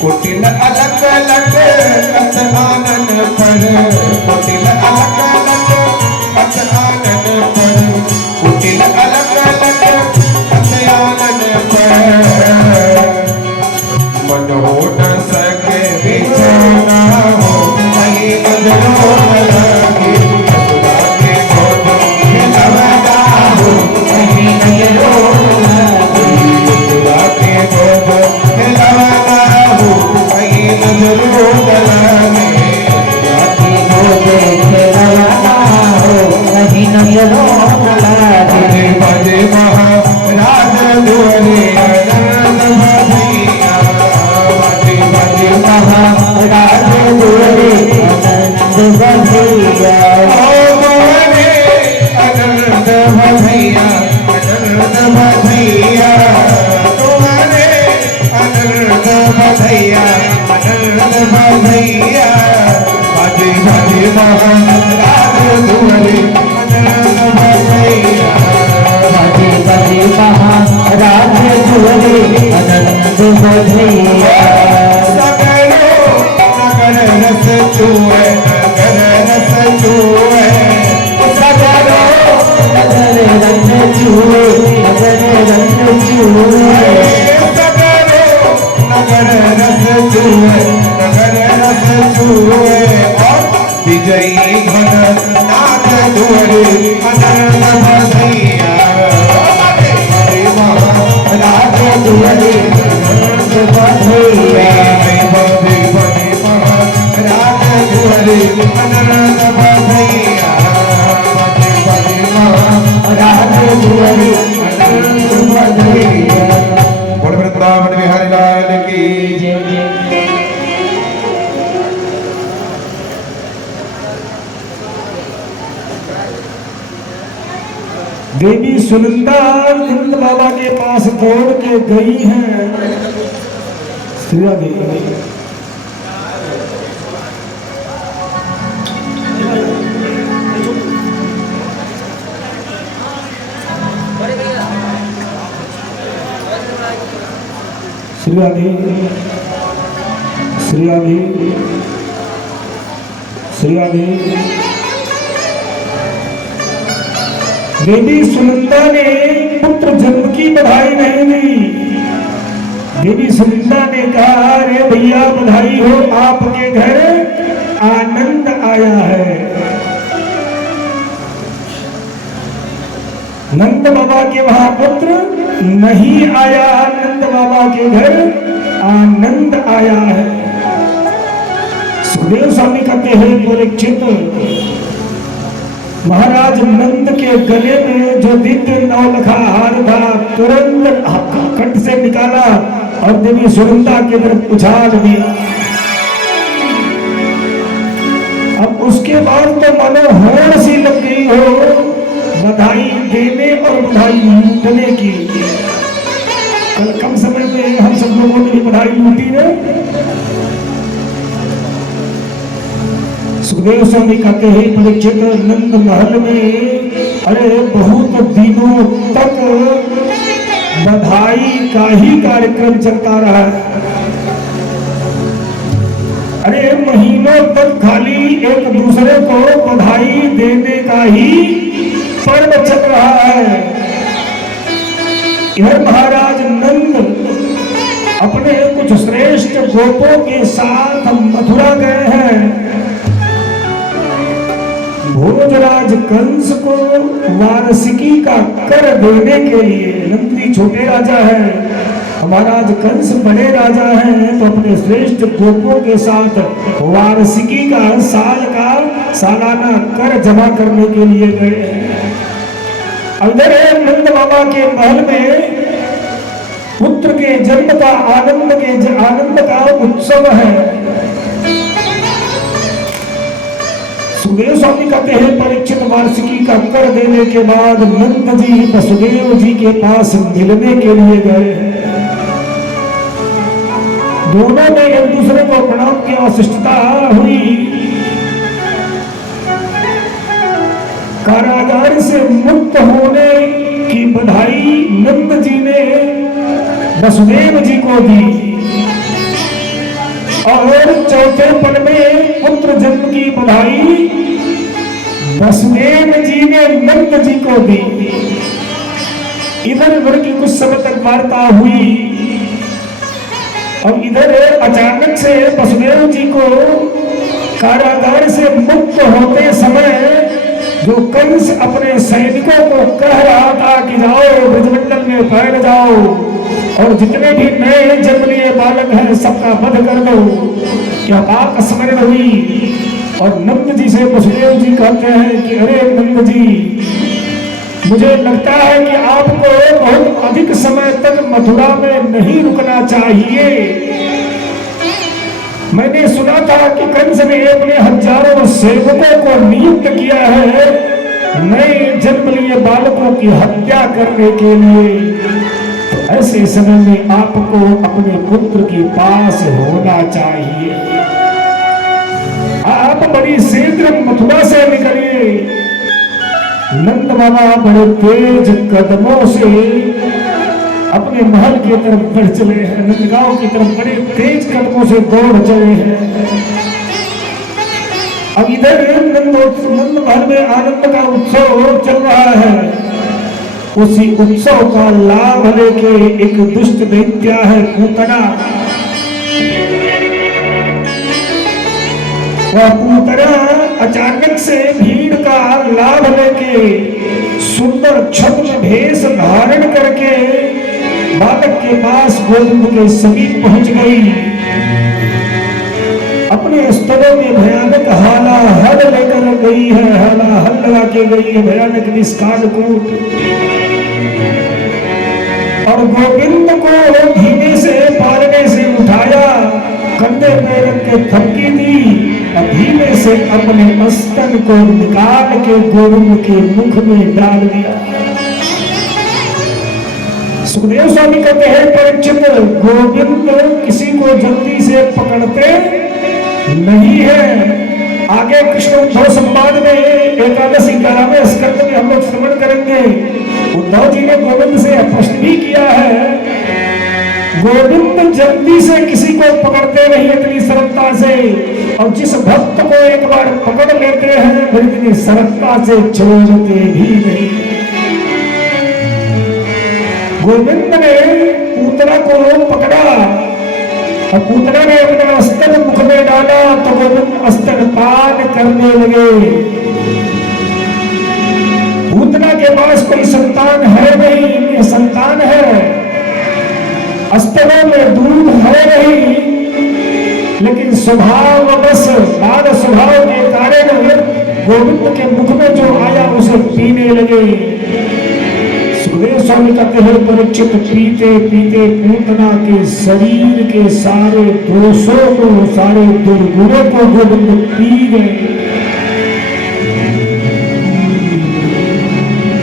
कुटिल अलग अलग कत आनन पर, कुटिल अलग अलग कत आनन पर, कुटिल अलग अलग कत आनन पर। मन हो न सके बिछाना हो, कहीं नजरों न लागे। यशोदा के गोद खिलवना हो, कहीं नजरों न लागे। यशोदा के गोद खिलवना हो, कहीं नजरों न लागे। की गोद खिलवना हो, कहीं नजरों न लागे। बजे बजे महाराज दुआरे आनंद भैया, बजे बजे महाराज दुआरे आनंद भैया। दुआरे आनंद भैया, आनंद भैया। दुआरे आनंद भैया, आनंद भैया। बजे बजे महाराज दुआरे आनंद भैया। बजे बजे महाराज दुआरे आनंद भैया। सगरो नगर रस चूए, नगर रस चूए। सगरो नगर रस चूए, नगर बधैया बधे बधे महाराज दुआरे अनंत बधैया बधे बधे राज दुआरे अनंत बधैया। बोल वृंदावन बिहारी लाल की जय जय। देवी सुनंदा नंद बाबा के पास दौड़ के गई हैं। श्री राधे। श्री राधे श्री राधे श्री राधे। देवी सुनंदा ने पुत्र जन्म की बधाई नहीं दी। देवी सुनंदा ने कहा, अरे भैया बधाई हो, आपके घर आनंद आया है। नंद बाबा के वहां पुत्र नहीं आया, नंद बाबा के घर आनंद आया है। सुखदेव स्वामी कहते हैं, परीक्षित महाराज नंद के गले में जो दिव्य नौलखा हार था तुरंत कंठ से निकाला और देवी सुनंदा की तरफ उछाल दिया। अब उसके बाद तो मानो होड़ सी लग गई हो बधाई देने और बधाई लूटने की। कल कम समय में हम सब लोगों ने बधाई लूटी है। सुखदेव स्वामी कहते हैं, परीक्षित नंद महल में अरे बहुत दिनों तक बधाई का ही कार्यक्रम चलता रहा। अरे महीनों तक खाली एक दूसरे को बधाई देने का ही पर्व चल रहा है। इधर महाराज नंद अपने कुछ श्रेष्ठ गोपों के साथ मथुरा गए हैं। भोजराज कंस को वार्षिकी का कर देने के लिए, नंदी छोटे राजा है, महाराज कंस बड़े राजा हैं, तो अपने श्रेष्ठ गोपों के साथ वार्षिकी का सालाना कर जमा करने के लिए गए हैं। इधर नंद बाबा के महल में पुत्र के जन्म का आनंद का उत्सव है। सुखदेव स्वामी कहते हैं, परीक्षित वार्षिकी का कर देने के बाद नंद जी वसुदेव जी के पास मिलने के लिए गए हैं। दोनों ने एक दूसरे को प्रणाम किया, शिष्टता हुई। कारागार से मुक्त होने की बधाई नंद जी ने वसुदेव जी को दी और चौथे पल में पुत्र जन्म की बधाई वसुदेव जी ने नंद जी को दी। इधर उधर की कुछ समय तक वार्ता हुई और इधर अचानक से वसुदेव जी को कारागार से मुक्त होते समय जो कंस अपने सैनिकों को कह रहा था कि जाओ ब्रजमंडल में फैल जाओ और जितने भी नए जन्म लिए बालक हैं सबका वध कर दो, क्या बात स्मरण हुई। और नंद जी से वसुदेव जी कहते हैं कि अरे नंद जी, मुझे लगता है कि आपको बहुत अधिक समय तक मथुरा में नहीं रुकना चाहिए। मैंने सुना था कि कंस ने अपने हजारों सेवकों को नियुक्त किया है नए जन्म लिए बालकों की हत्या करने के लिए। तो ऐसे समय में आपको अपने पुत्र के पास होना चाहिए। आप बड़ी शीघ्र मथुरा से निकलिए। नंद बाबा बड़े तेज कदमों से अपने महल की तरफ बढ़ चले हैं, नंदगांव की तरफ बड़े तेज कदमों से दौड़ चले हैं। अब इधर नंद महल में आनंद का उत्सव चल रहा है। उसी उत्सव का लाभ लेके एक दुष्ट दैत्य है पूतना। वह पूतना अचानक से भीड़ का लाभ लेके सुंदर छद्म भेष धारण करके बालक के पास गोविंद के समीप पहुंच गई। अपने स्तनों में भयानक हाला हल लेकर गई है, हाला हल लगा के गई है, भयानक निष्काल कूट। और गोविंद को धीमे से पालने से उठाया, कंधे पे रख के थपकी दी और धीमे से अपने स्तन को निकाल के गोविंद के मुख में डाल दिया। सुखदेव स्वामी कहते हैं परीक्षित, गोविंद किसी को जल्दी से पकड़ते नहीं है। आगे कृष्ण उद्धव संवाद में एकादश 11वें स्कंद में हम लोग श्रवण करेंगे। उद्धव जी ने गोविंद से प्रश्न भी किया है, गोविंद जल्दी से किसी को पकड़ते नहीं इतनी सरलता से, और जिस भक्त को एक बार पकड़ लेते हैं फिर इतनी सरलता से छोड़ते भी नहीं। गोविंद ने पूतना को पकड़ा और पूतना ने अपना स्तन मुख में डाला तो गोविंद स्तनपान करने लगे। पूतना के पास कोई संतान है नहीं, संतान है, स्तनों में दूध है नहीं, लेकिन स्वभाव बस बाल स्वभाव के कारण गोविंद के मुख में जो आया उसे पीने लगे। सुखदेव स्वामी कहते हैं परीक्षित पीते पीते पूतना के शरीर के सारे दोषों को, सारे दुर्गुणों को गोविंद पी गए।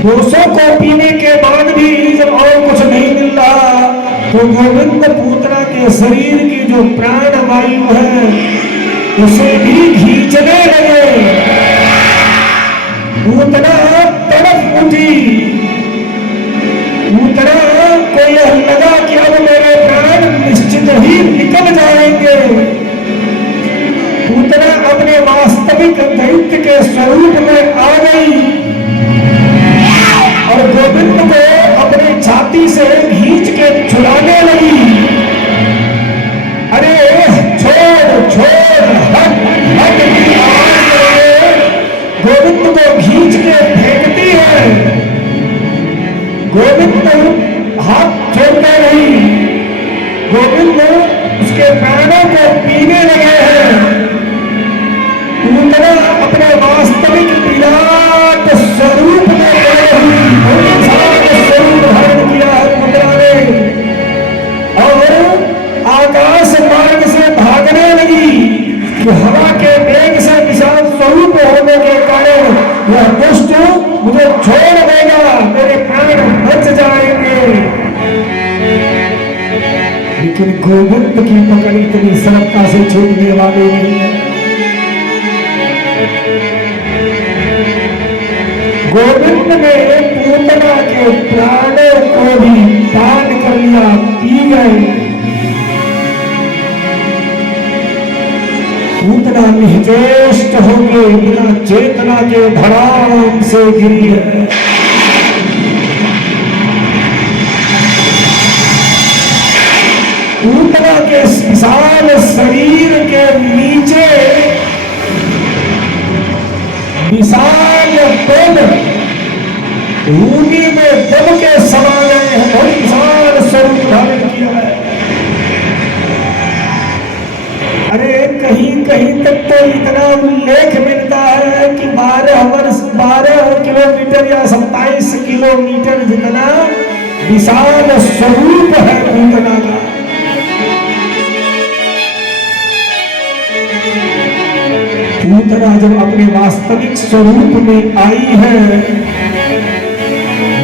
दोषों को पीने के बाद भी जब और कुछ नहीं मिल रहा तो गोविंद पूतना के शरीर की जो प्राण वायु है उसे भी खींचने लगे। पूतना तड़प उठी, पूतना को यह लगा कि अब मेरे प्राण निश्चित ही निकल जाएंगे। पूतना अपने वास्तविक दैत्य के स्वरूप में आ गई और गोविंद को अपने छाती से खींच के छुड़ाने लगी। अरे छोड़ छोड़ हट हट की आवाज करके गोविंद को खींच के फेंकती है। गोविंद हाथ छोड़ते नहीं, गोविंद उसके प्राणों को पीने लगे हैं। पूतना अपने वास्तविक विराट स्वरूप में स्वरूप धारण किया है पूतना ने, और आकाश मार्ग से भागने लगी कि हवा के वेग से विशाल स्वरूप होने के कारण यह दुष्ट मुझे छोड़ देगा, मेरे प्राण बच जाएंगे। लेकिन गोविंद की पकड़ इतनी सरलता से छूटने वाली नहीं है। गोविंद ने पूतना के प्राणों को भी पान कर लिया, पी गए। पूतना निश्चेष्ट होकर बिना चेतना के धड़ाम से गिरी है। पूतना के विशाल शरीर के नीचे विशाल पद भूमि में दब के समा गए हैं, बहुत विशाल स्वरूप धारण किया है। अरे कहीं कहीं तक तो इतना उल्लेख मिलता है कि 12 किलोमीटर या 27 किलोमीटर जितना विशाल स्वरूप है पूतना का। पूतना जब अपने वास्तविक स्वरूप में आई है,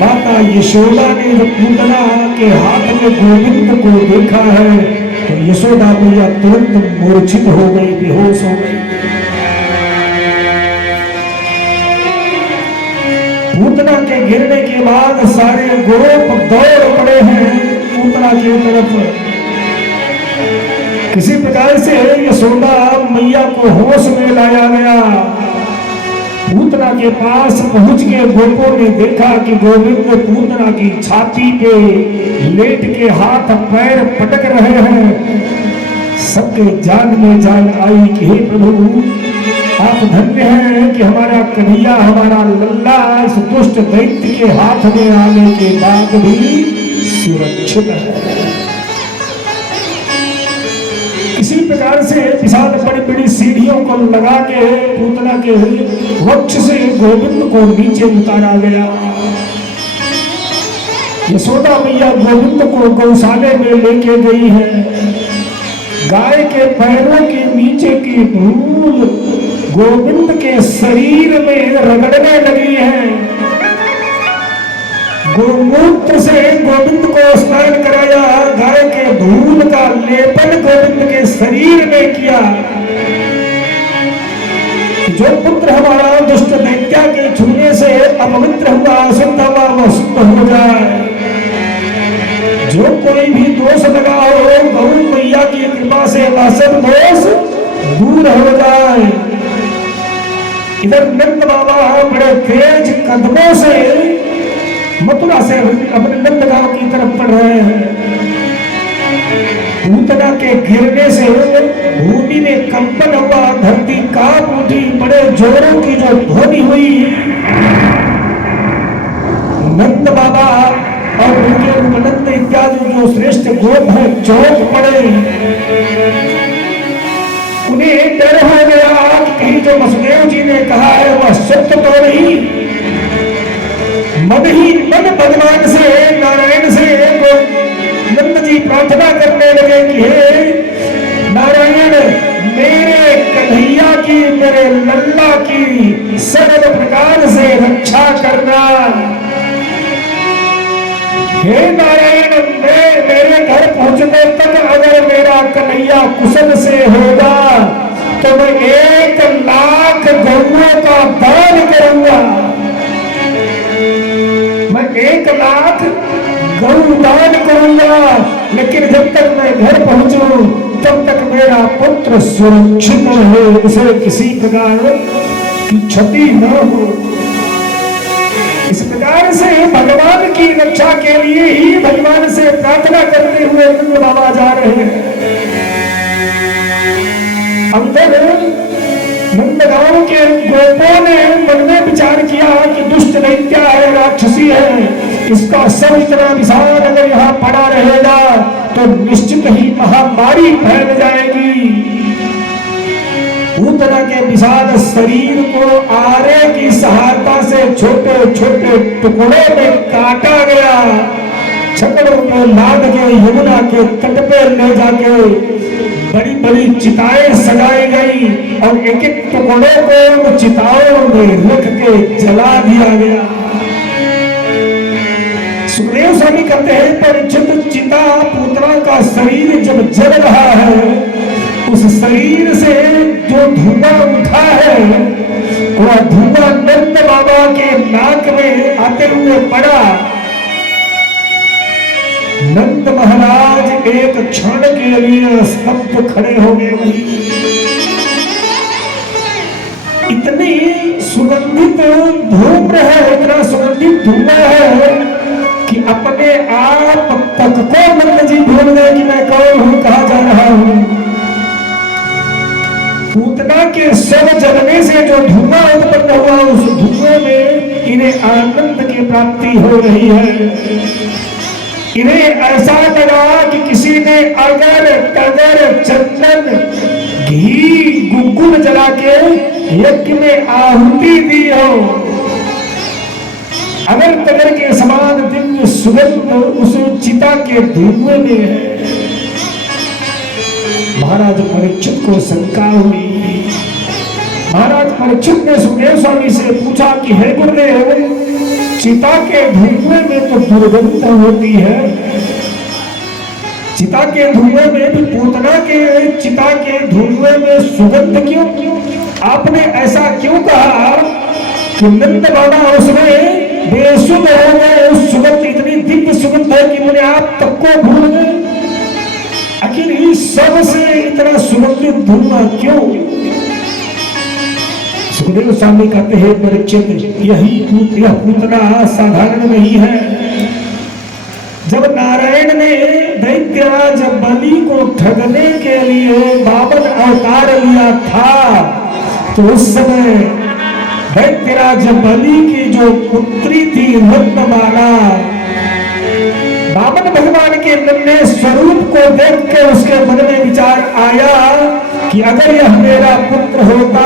माता यशोदा ने जब पूतना के हाथ में गोविंद को देखा है तो यशोदा मैया तुरंत मूर्छित हो गई, बेहोश हो गई। पूतना के गिरने के बाद सारे गोप दौड़ पड़े हैं पूतना की तरफ। किसी प्रकार से यशोदा मैया को होश में लाया गया। पूतना के पास पहुंच के गोपों ने देखा कि गोविंद पूतना की छाती पे लेट के हाथ पैर पटक रहे हैं। सबके जान में जान आई कि हे प्रभु, आप धन्य हैं कि हमारा कन्हैया, हमारा लल्ला इस दुष्ट दैत्य के हाथ में आने के बाद भी सुरक्षित है। इसी प्रकार से विशाल बड़ी बड़ी सीढ़ियों को लगा के पूतना के वक्ष से गोविंद को नीचे उतारा गया। यशोदा मैया गोविंद को गौशाले में लेके गई है। गाय के पैरों के नीचे की धूल गोविंद के शरीर में रगड़ने लगी है। गोमूत्र से गोविंद को स्नान कराया, गाय के धूल का लेपन गोविंद के शरीर में किया। जो पुत्र हमारा दुष्ट दैत्या के छूने से अपवित्र हुआ, अशुद्ध हुआ, वह शुद्ध हो जाए। जो कोई भी दोष लगा हो, गौ मैया की कृपा से वह सब दोष दूर हो जाए। इधर नंद बाबा बड़े तेज कदमों से मथुरा से अपने नंदगांव की तरफ बढ़ रहे हैं। पूतना के गिरने से भूमि में कंपन हुआ, धरती कांप उठी, बड़े जोरों की जो ध्वनि हुई। नंद बाबा और उनके उपनंद इत्यादि जो श्रेष्ठ गोप है चौंक पड़े। उन्हें डर हो गया कि कहीं जो वसुदेव जी ने कहा है वह सत्य तो नहीं। मन ही मन भगवान से, नारायण से नंद जी प्रार्थना करने लगे कि हे नारायण, मेरे कन्हैया की, मेरे लल्ला की सर्व प्रकार से रक्षा करना। हे नारायण, मैं मेरे घर पहुंचने तक अगर मेरा कन्हैया कुशल से होगा तो मैं 1 लाख गौओं का दान करूंगा। मैं 1 लाख गौ दान करूंगा, लेकिन जब तक मैं घर पहुंचूं तब तक मेरा पुत्र सुरक्षित रहे, उसे किसी प्रकार की क्षति न हो। इस प्रकार से भगवान की रक्षा के लिए ही भगवान से प्रार्थना करते हुए नंद बाबा जा रहे हैं। अब तक नंदगांव के गोपों ने मन में विचार किया कि दुष्ट दैत्या है, राक्षसी है, इसका सब इतना विशाल अगर यहाँ पड़ा रहेगा तो निश्चित ही महामारी फैल जाएगी। पूतना के विशाल शरीर को आरे की सहायता से छोटे छोटे टुकड़ों में काटा गया। छकड़ों में लाद के यमुना के तट पे ले जाके बड़ी बड़ी चिताएं सजाई गई और एक एक टुकड़ों को चिताओं में रख के जला दिया गया। सुखदेव स्वामी कहते हैं परीक्षित, चिता पूतना का शरीर जब जल रहा है, उस शरीर से जो धुआं उठा है वह धुआं नंद बाबा के नाक में आते हुए पड़ा। नंद महाराज एक क्षण के लिए स्तब्ध खड़े हो गए। वही इतनी सुगंधित धूम्र है, इतना सुगंधित धुआं है कि अपने आप तक को नंद जी भूल गए कि मैं कौन हूं, कहां जा रहा हूं। पूतना के सब जलने से जो धुआं उत्पन्न हुआ, उस धुएं में इन्हें आनंद की प्राप्ति हो रही है। इन्हें ऐसा लगा कि किसी ने अगर टगर चंदन घी गुग्गुल जला के यज्ञ में आहुति दी हो, अगर टगर के समान दिव्य सुगंध उस चिता के धुएं में है। महाराज परीक्षित को शंका हुई। महाराज परीक्षित ने सुखदेव स्वामी से पूछा कि हे गुरुदेव, चिता के धुएं में तो दुर्गंध होती है, चिता के धुएं में भी पूतना के चिता के धुएं में सुगंध क्यों? आपने ऐसा क्यों कहा कि नंद बाबा उसमें बेसुध हो गए? उस सुगंध इतनी दिव्य सुगंध है कि मुझे आप तब को भूल गए। आखिर इस सबसे इतना सुगंधित धुआं क्यों? सुखदेव स्वामी कहते हैं परीक्षित, यह पूतना साधारण नहीं है। जब नारायण ने दैत्यराज बलि को ठगने के लिए 52 अवतार लिया था, तो उस समय दैत्यराज बलि की जो पुत्री थी रत्नमाला, वामन भगवान के नन्हे स्वरूप को देख के उसके मन में विचार आया कि अगर यह मेरा पुत्र होता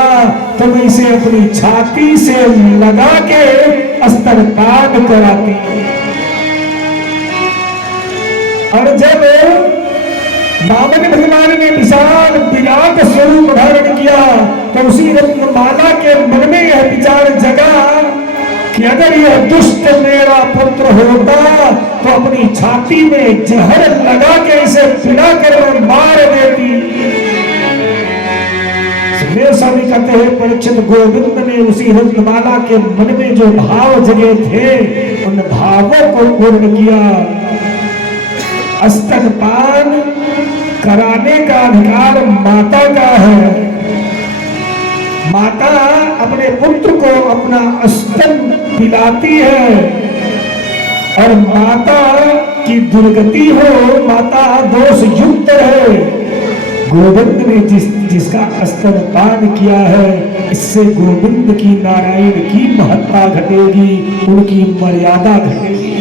तो मैं इसे अपनी छाती से लगा के स्तनपान कराती। और जब वामन भगवान ने विशाल विराट स्वरूप धारण किया तो उसी रत्नमाला के मन में यह विचार जगा कि अगर यह दुष्ट मेरा पुत्र होता तो अपनी छाती में जहर लगा के इसे पिला कर मैं मार देती। सुखदेव स्वामी कहते हैं परीक्षित गोविंद ने उसी रत्नमाला के मन में जो भाव जगे थे उन भावों को पूर्ण किया। स्तनपान कराने का अधिकार माता का है। माता अपने पुत्र को अपना स्तन पिलाती है और माता की दुर्गति हो, माता दोष युक्त है। गोविंद ने जिसका स्तनपान किया है इससे गोविंद की नारायण की महत्ता घटेगी, उनकी मर्यादा घटेगी।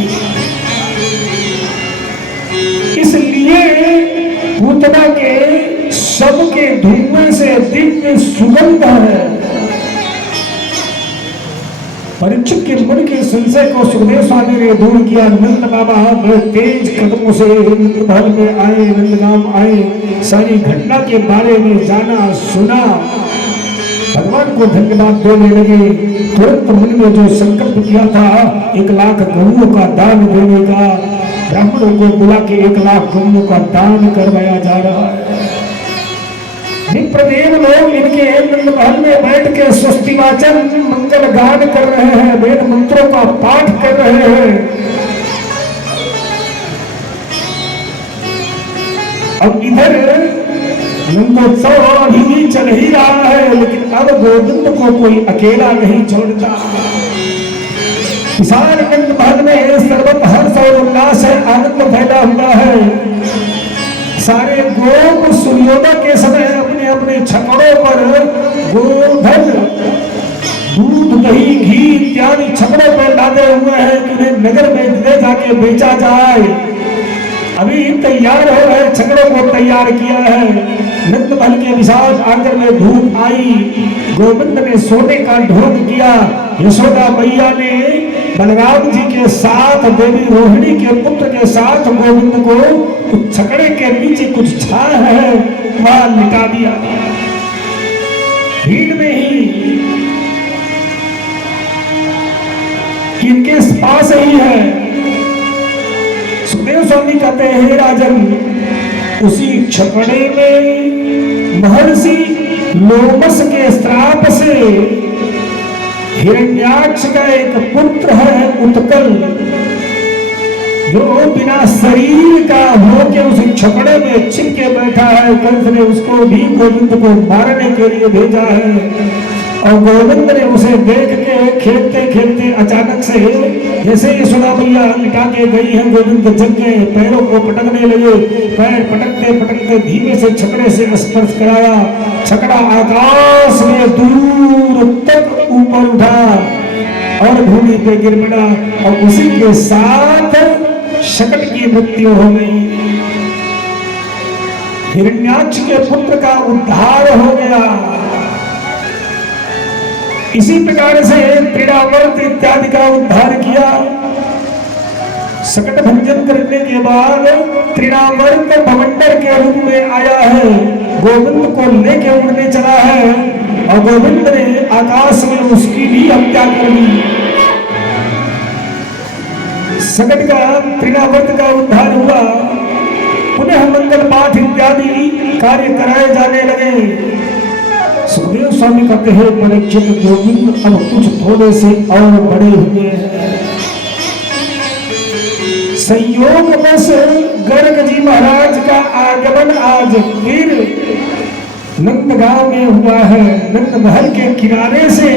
इसलिए पूतना के शव के धुएं से दिव्य सुगंध है। परीक्षित के मन के संशय को सुखदेव स्वामी ने दूर किया। नंद बाबा बड़े तेज कदमों से नंदमहल में आए, नंदगांव आए, सारी घटना के बारे में जाना सुना, भगवान को धन्यवाद देने लगे। तुरंत मन में जो संकल्प किया था 1 लाख गौओं का दान देने का, ब्राह्मणों को बुला के 1 लाख गौओं का दान करवाया जा रहा है। विप्रदेव लोग इनके नंदमहल में बैठ के स्वस्ति वाचन मंगल गान कर रहे हैं, वेद मंत्रों का पाठ कर रहे हैं। अब इधर नंदोत्सव अभी भी चल ही रहा है, लेकिन अब गोविंद को कोई अकेला नहीं छोड़ता। विशाल नंदमहल में सर्वत हर्ष और उल्लास है, आनंद फैला हुआ है। सारे गोप सूर्योदय के समय अपने अपने छकड़ों पर गोधन, दूध, दही, घी इत्यादि छकड़ों पर लादे हुए हैं कि उन्हें नगर में ले जाके बेचा जाए। अभी तैयार हो रहे छकड़ों को तैयार किया है। नंदमहल के विशाल आंगन में धूप आई, गोविंद ने सोने का ढोल किया। यशोदा मैया ने बलराम जी के साथ, देवी रोहिणी के पुत्र के साथ गोविंद को उस छकड़े के नीचे कुछ छाया है वहां लिटा दिया। भीड़ में ही इनके पास ही है। सुखदेव स्वामी कहते हैं राजन, उसी छकड़े में महर्षि लोमस के श्राप से हिरण्याक्ष का एक पुत्र है उत्कल, जो बिना शरीर का होके उस छकड़े में छिपके बैठा है। कंस ने उसको भी गोविंद को मारने के लिए भेजा है और गोविंद ने उसे देख के खेलते खेलते अचानक से, जैसे ही यशोदा मैया लिटा के गई है, गोविंद जग गए, पैरों को पटकने लगे। पैर पटकते पटकते धीमे से छकड़े से स्पर्श कराया। छकड़ा आकाश में दूर तक ऊपर उठा और भूमि पे गिर पड़ा और उसी के साथ शकट की मृत्यु हो गई। हिरण्याक्ष के पुत्र का उद्धार हो गया। इसी प्रकार से त्रिणावर्त इत्यादि का उद्धार किया। सकट भंजन करने के बाद त्रिणावर्त भवंडर के रूप में आया है, गोविंद को लेके उड़ने चला है और गोविंद ने आकाश में उसकी भी हत्या कर दी। सकट का त्रिणावर्त का उद्धार हुआ। पुनः मंगल पाठ इत्यादि कार्य कराए जाने लगे। सुखदेव स्वामी कहते हैं परीक्षित गोविंद अब कुछ थोड़े से और बड़े हुए हैं। संयोग बस गर्ग जी महाराज का आगमन आज फिर नंदगांव में हुआ है। नंदमहल के किनारे से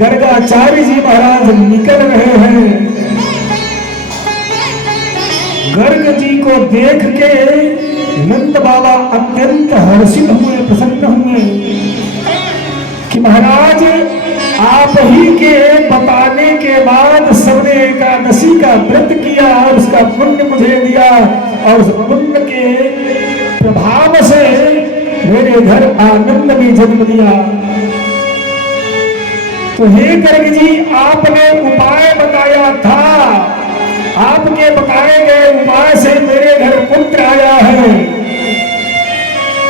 गर्गाचार्य जी महाराज निकल रहे हैं। गर्ग जी को देख के नंद बाबा अत्यंत हर्षित हुए, प्रसन्न हुए कि महाराज आप ही के बताने के बाद सबने एकादशी का व्रत किया और उसका पुण्य मुझे दिया और उस पुण्य के प्रभाव से मेरे घर आनंद ने जन्म लिया। तो हे गर्ग जी, आपने उपाय बताया था, आपके बताए गए उपाय से मेरे घर पुत्र आया है।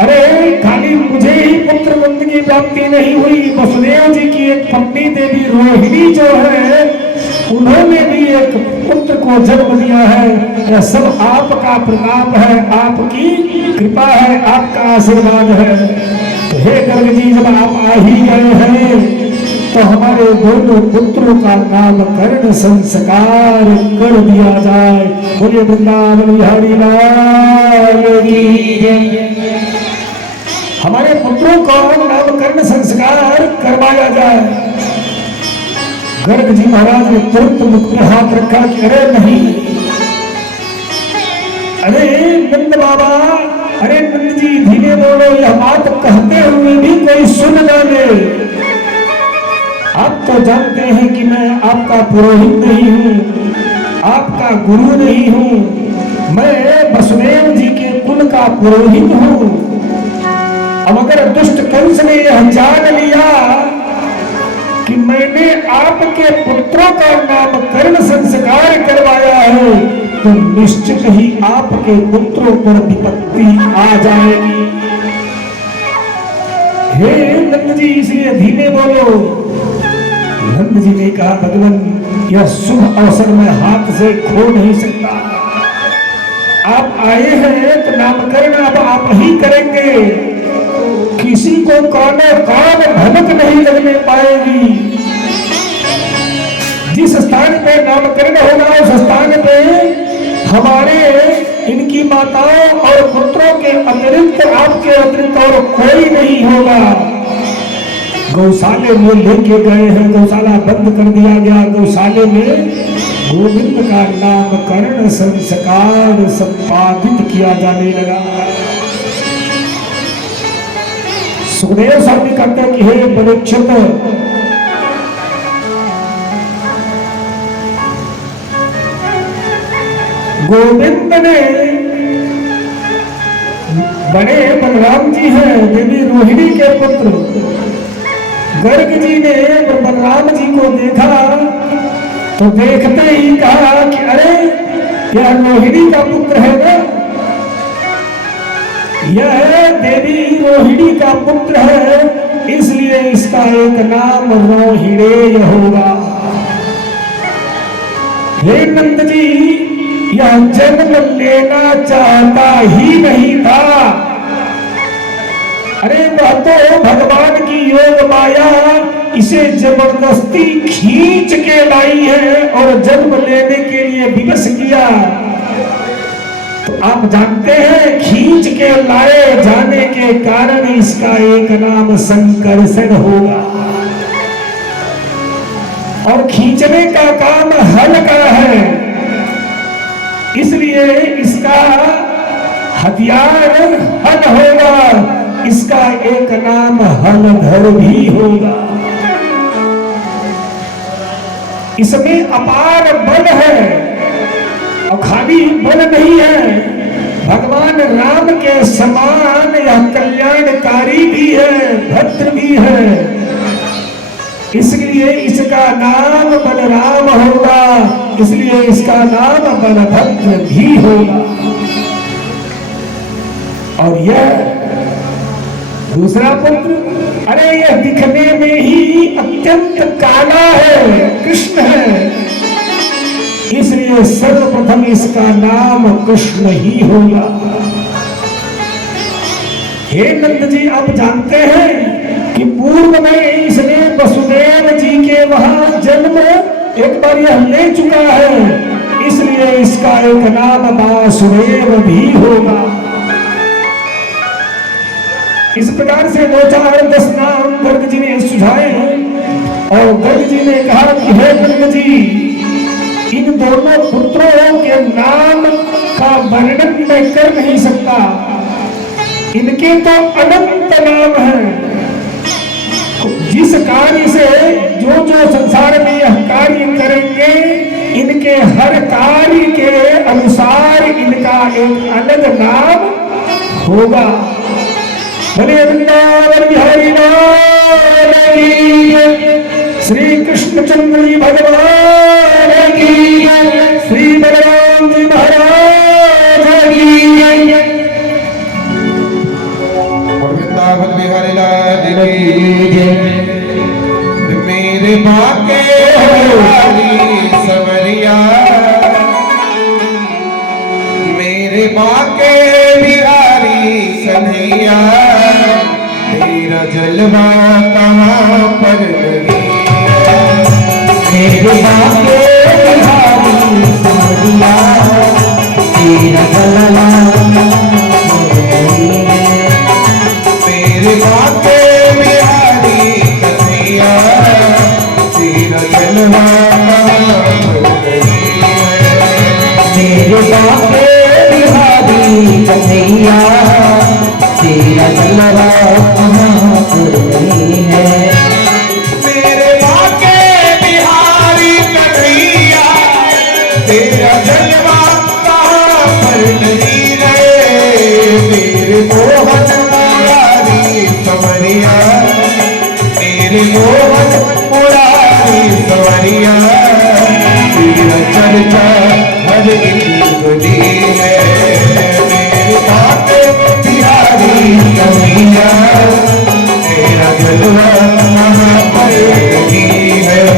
अरे खाली मुझे ही पुत्र मंद की प्राप्ति नहीं हुई, वसुदेव जी की एक पत्नी देवी रोहिणी जो है उन्होंने भी एक पुत्र को जन्म दिया है। यह सब आपका प्रताप है, आपकी कृपा है, आपका आशीर्वाद है। तो हे गर्ग जी, जब आप आ ही गए हैं तो हमारे दोनों पुत्रों का नामकरण संस्कार कर दिया जाए। बोलिए वृंदावन बिहारी लाल की जय। हमारे पुत्रों का नामकरण संस्कार करवाया जाए। गर्ग जी महाराज ने तुरंत मुख में हाथ रखा कि अरे नहीं, अरे नंद बाबा, अरे नंद जी धीरे बोलो, यह बात कहते हुए भी कोई सुन न ले। आप तो जानते हैं कि मैं आपका पुरोहित नहीं हूँ, आपका गुरु नहीं हूँ, मैं वसुदेव जी के कुल का पुरोहित हूँ। अब अगर दुष्ट कंस ने यह जान लिया कि मैंने आपके पुत्रों का नामकरण संस्कार करवाया है तो निश्चित ही आपके पुत्रों पर विपत्ति आ जाएगी। हे नंद जी, इसलिए धीमे बोलो। नंद जी ने कहा, भगवान, यह शुभ अवसर मैं हाथ से खो नहीं सकता। आप आए हैं तो नामकरण अब आप ही करेंगे, किसी को काने कान भनक नहीं लगने पाएगी। जिस स्थान पे नामकरण होगा उस स्थान पे हमारे इनकी माताओं और पुत्रों के अतिरिक्त, आपके अतिरिक्त और कोई नहीं होगा। गौशाले में लेके गए हैं, गौशाला बंद कर दिया गया। गौशाले में गोविंद का नामकरण संस्कार संपादित किया जाने लगा। सुखदेव स्वामी कहते हैं कि हे परीक्षित, गोविंद ने, बड़े बलराम जी हैं, देवी रोहिणी के पुत्र, गर्ग जी ने बलराम जी को देखा तो देखते ही कहा कि अरे यह रोहिणी का पुत्र है ना, यह देवी रोहिणी का पुत्र है, इसलिए इसका एक नाम रोहिणेय होगा। हे नंद जी, यह जन्म लेना चाहता ही नहीं था। अरे वह तो भगवान की योग माया इसे जबरदस्ती खींच के लाई है और जन्म लेने के लिए विवश किया। तो आप जानते हैं, खींच के लाए जाने के कारण इसका एक नाम संकर्षण होगा। और खींचने का काम हल का है, इसलिए इसका हथियार हल होगा। इसका एक नाम हलधर भी होगा। इसमें अपार बल है और खाली बल नहीं है, भगवान राम के समान यह कल्याणकारी भी है, भद्र भी है। इसलिए इसका नाम बलराम होगा, इसलिए इसका नाम बलभद्र भी होगा। और यह दूसरा पुत्र, अरे यह दिखने में ही अत्यंत काला है, कृष्ण है, इसलिए सर्वप्रथम इसका नाम कृष्ण ही होगा। हे नंद जी, आप जानते हैं कि पूर्व में इसने वसुदेव जी के वहां जन्म एक बार यह ले चुका है, इसलिए इसका एक नाम वासुदेव भी होगा। इस प्रकार से 2-4-10 नाम गर्ग जी ने सुझाए हैं और गर्ग जी ने कहा कि हे नंद जी, इन दोनों पुत्रों के नाम का वर्णन मैं कर नहीं सकता, इनके तो अनंत नाम हैं। जिस कार्य से जो जो संसार में यह कार्य करेंगे इनके हर कार्य के अनुसार इनका एक अलग नाम होगा। बोले वृंदावन बिहारी लाल की जय, श्री कृष्णचंद्र जी भगवान की जय, श्री बलराम जी महाराज की जय। वृंदावन बिहारी लाल की जय। मेरे बाके बिहारी समरिया, मेरे बाके बिहारी कन्हैया, तेरा जलवा कहाँ पर नहीं है। मेरे बाके बिहारी समरिया, तेरा जलवा मेरे बाके बिहारी कन्हैया, तेरा जलवा कहाँ पर नहीं है। मेरे बाके बिहारी कन्हैया, तेरा जलवा कहाँ पर नहीं है। मेरे बाके बिहारी कन्हैया, तेरा जलवा कहाँ पर नहीं है। मेरे मोहन मुरारी समरिया, मेरे मोहन मुरारी समरिया, तेरा चर्चा हर गली है। मेरे बाके बिहारी कन्हैया, तेरा जलवा कहाँ पर नहीं है।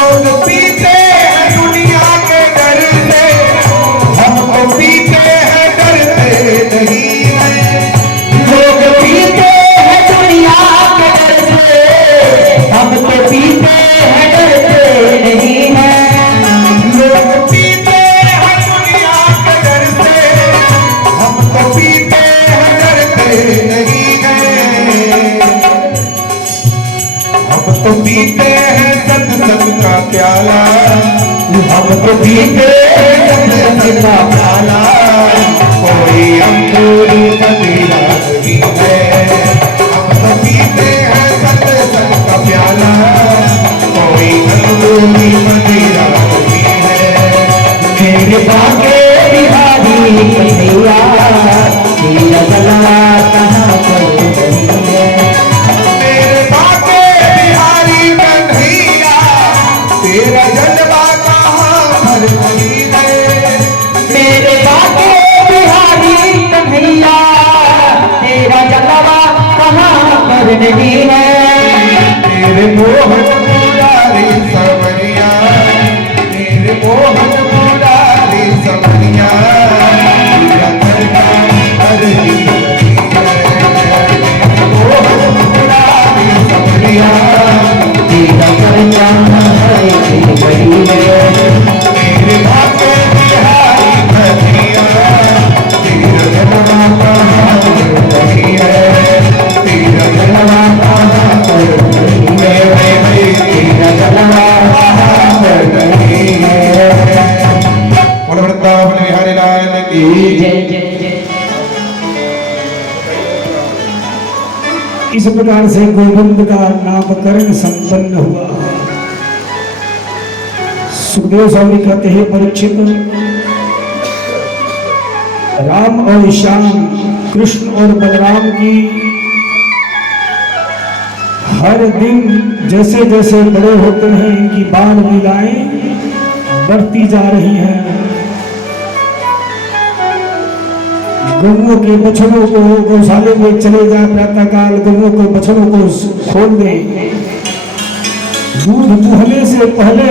हमको पीते का प्याला, कोई अंगूरी मदिरा नहीं है। हम तो पीते हैं सत्संग का प्याला, कोई अंगूरी मदिरा नहीं है। मेरे बाके बिहारी कन्हैया, तेरा जलवा कहाँ पर नहीं है। मेरे बाके बिहारी कन्हैया तेरा जलवा कहाँ पर नहीं है। तेरे मोहन मुरारी समरिया, तेरे मोहन मुरारी समरिया, तेरा करना हर मोहन मुरारी समरिया, तेरा करना है बड़ी है। तेरे बाके बिहारी कन्हैया तेरा जलवा कहाँ पर नहीं है। तेरा जलवा कहाँ पर नहीं है। तेरा जलवा कहाँ पर नहीं है। बोलो वृंदावन बिहारी लाल की जय जय जय। इस प्रकार से गोविंद का नामकरण संपन्न हुआ। सुखदेव स्वामी कहते हैं परीक्षित, राम और श्याम, कृष्ण और बलराम की हर दिन जैसे जैसे बड़े होते हैं इनकी बाल लीलाएं बढ़ती जा रही हैं। गौओं के बछड़ों को गौशाले में चले जाए, प्रातःकाल गौओं को बछड़ों को खोल दें, दूध दुहने से पहले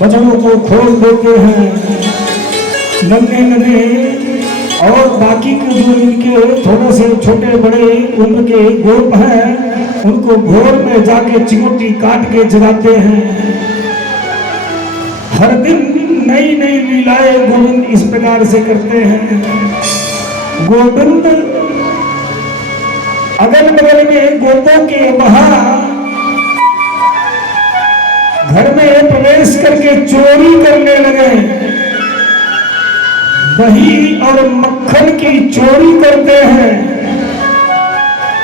बछड़ों को खोल देते हैं। नन्हे नन्हे और बाकी के जो इनके थोड़े से छोटे बड़े उम्र के गोप हैं उनको भोर में जाके चिमटी काट के जगाते हैं। हर दिन नई नई लीलाएं गोविंद इस प्रकार से करते हैं। गोविंद अगल बगल में गोपों के वहां घर में प्रवेश करके चोरी करने लगे, दही और मक्खन की चोरी करते हैं।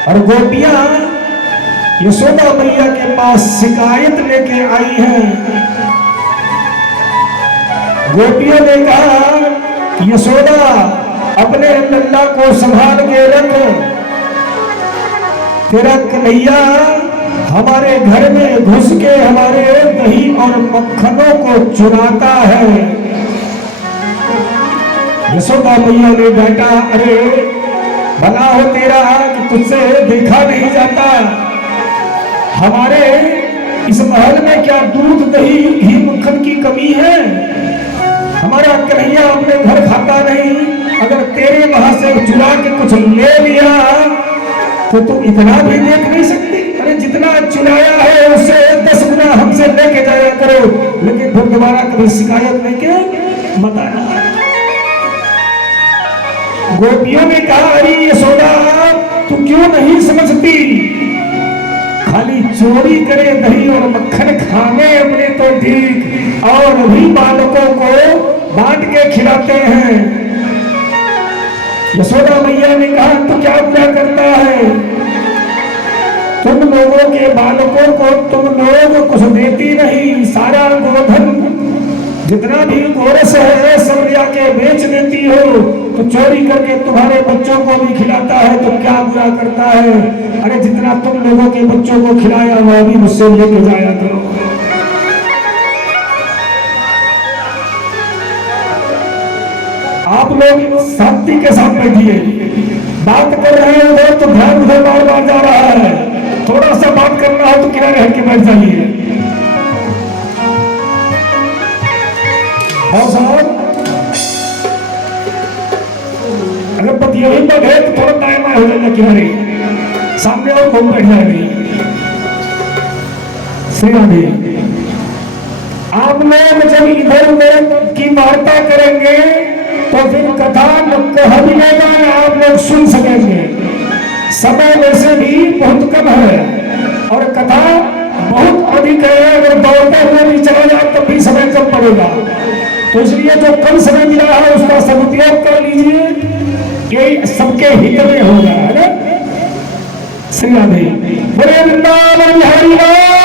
और गोपियां यशोदा मैया के पास शिकायत लेके आई हैं। गोपियों ने कहा यशोदा अपने लल्ला को संभाल के रख, तेरा कन्हैया हमारे घर में घुस के हमारे दही और मक्खनों को चुराता है। यशोदा मैया ने डांटा, अरे भला हो तेरा कि तुझसे देखा नहीं जाता। हमारे इस महल में क्या दूध दही घी मक्खन की कमी है? हमारा कन्हैया अपने घर खाता नहीं, अगर तेरे वहां से चुरा के कुछ ले लिया तो तुम इतना भी देख नहीं सकती? अरे जितना चुराया है उससे 10 गुना हमसे लेके जाया करो, लेकिन फिर दोबारा कभी शिकायत लेके मत आना। गोपियों ने कहा, अरे यशोदा तू क्यों नहीं समझती? खाली चोरी करे दही और मक्खन खाने अपने तो ठीक, और अभी बालकों को बांट के खिलाते हैं। यशोदा मैया ने कहा, तू क्या बुरा करता है? तुम लोगों के बालकों को तुम लोग कुछ देती नहीं, सारा गोधन जितना भी गोरस है सब जाके बेच देती हो, तो चोरी करके तुम्हारे बच्चों को भी खिलाता है, तो क्या बुरा करता है? अरे जितना तुम लोगों के बच्चों को खिलाया वह भी मुझसे लेके जाया करो। आप लोग शांति के साथ बैठिए, बात कर रहे हैं उधर तो ध्यान उधर बार बार जा रहा है। थोड़ा सा बात करना हो तो किनारे हट के बैठ जाइए। और साहब अगर पति यही पर है तो थोड़ा टाइम हो जाएगा किनारे, सामने और घूम बैठ जाएगी। श्री राधे, आप लोग जब इधर उधर की वार्ता करेंगे तो फिर कथा कह मिलेगा, आप लोग सुन सकेंगे। समय वैसे भी बहुत कम है और कथा बहुत अधिक है, अगर दौड़ते हुए भी चला जाए तब भी समय कम पड़ेगा। तो इसलिए जो कम समय मिला है उसका सदुपयोग कर लीजिए, ये सबके हित में होगा। श्री राधे, बोले वृंदावन बिहारी।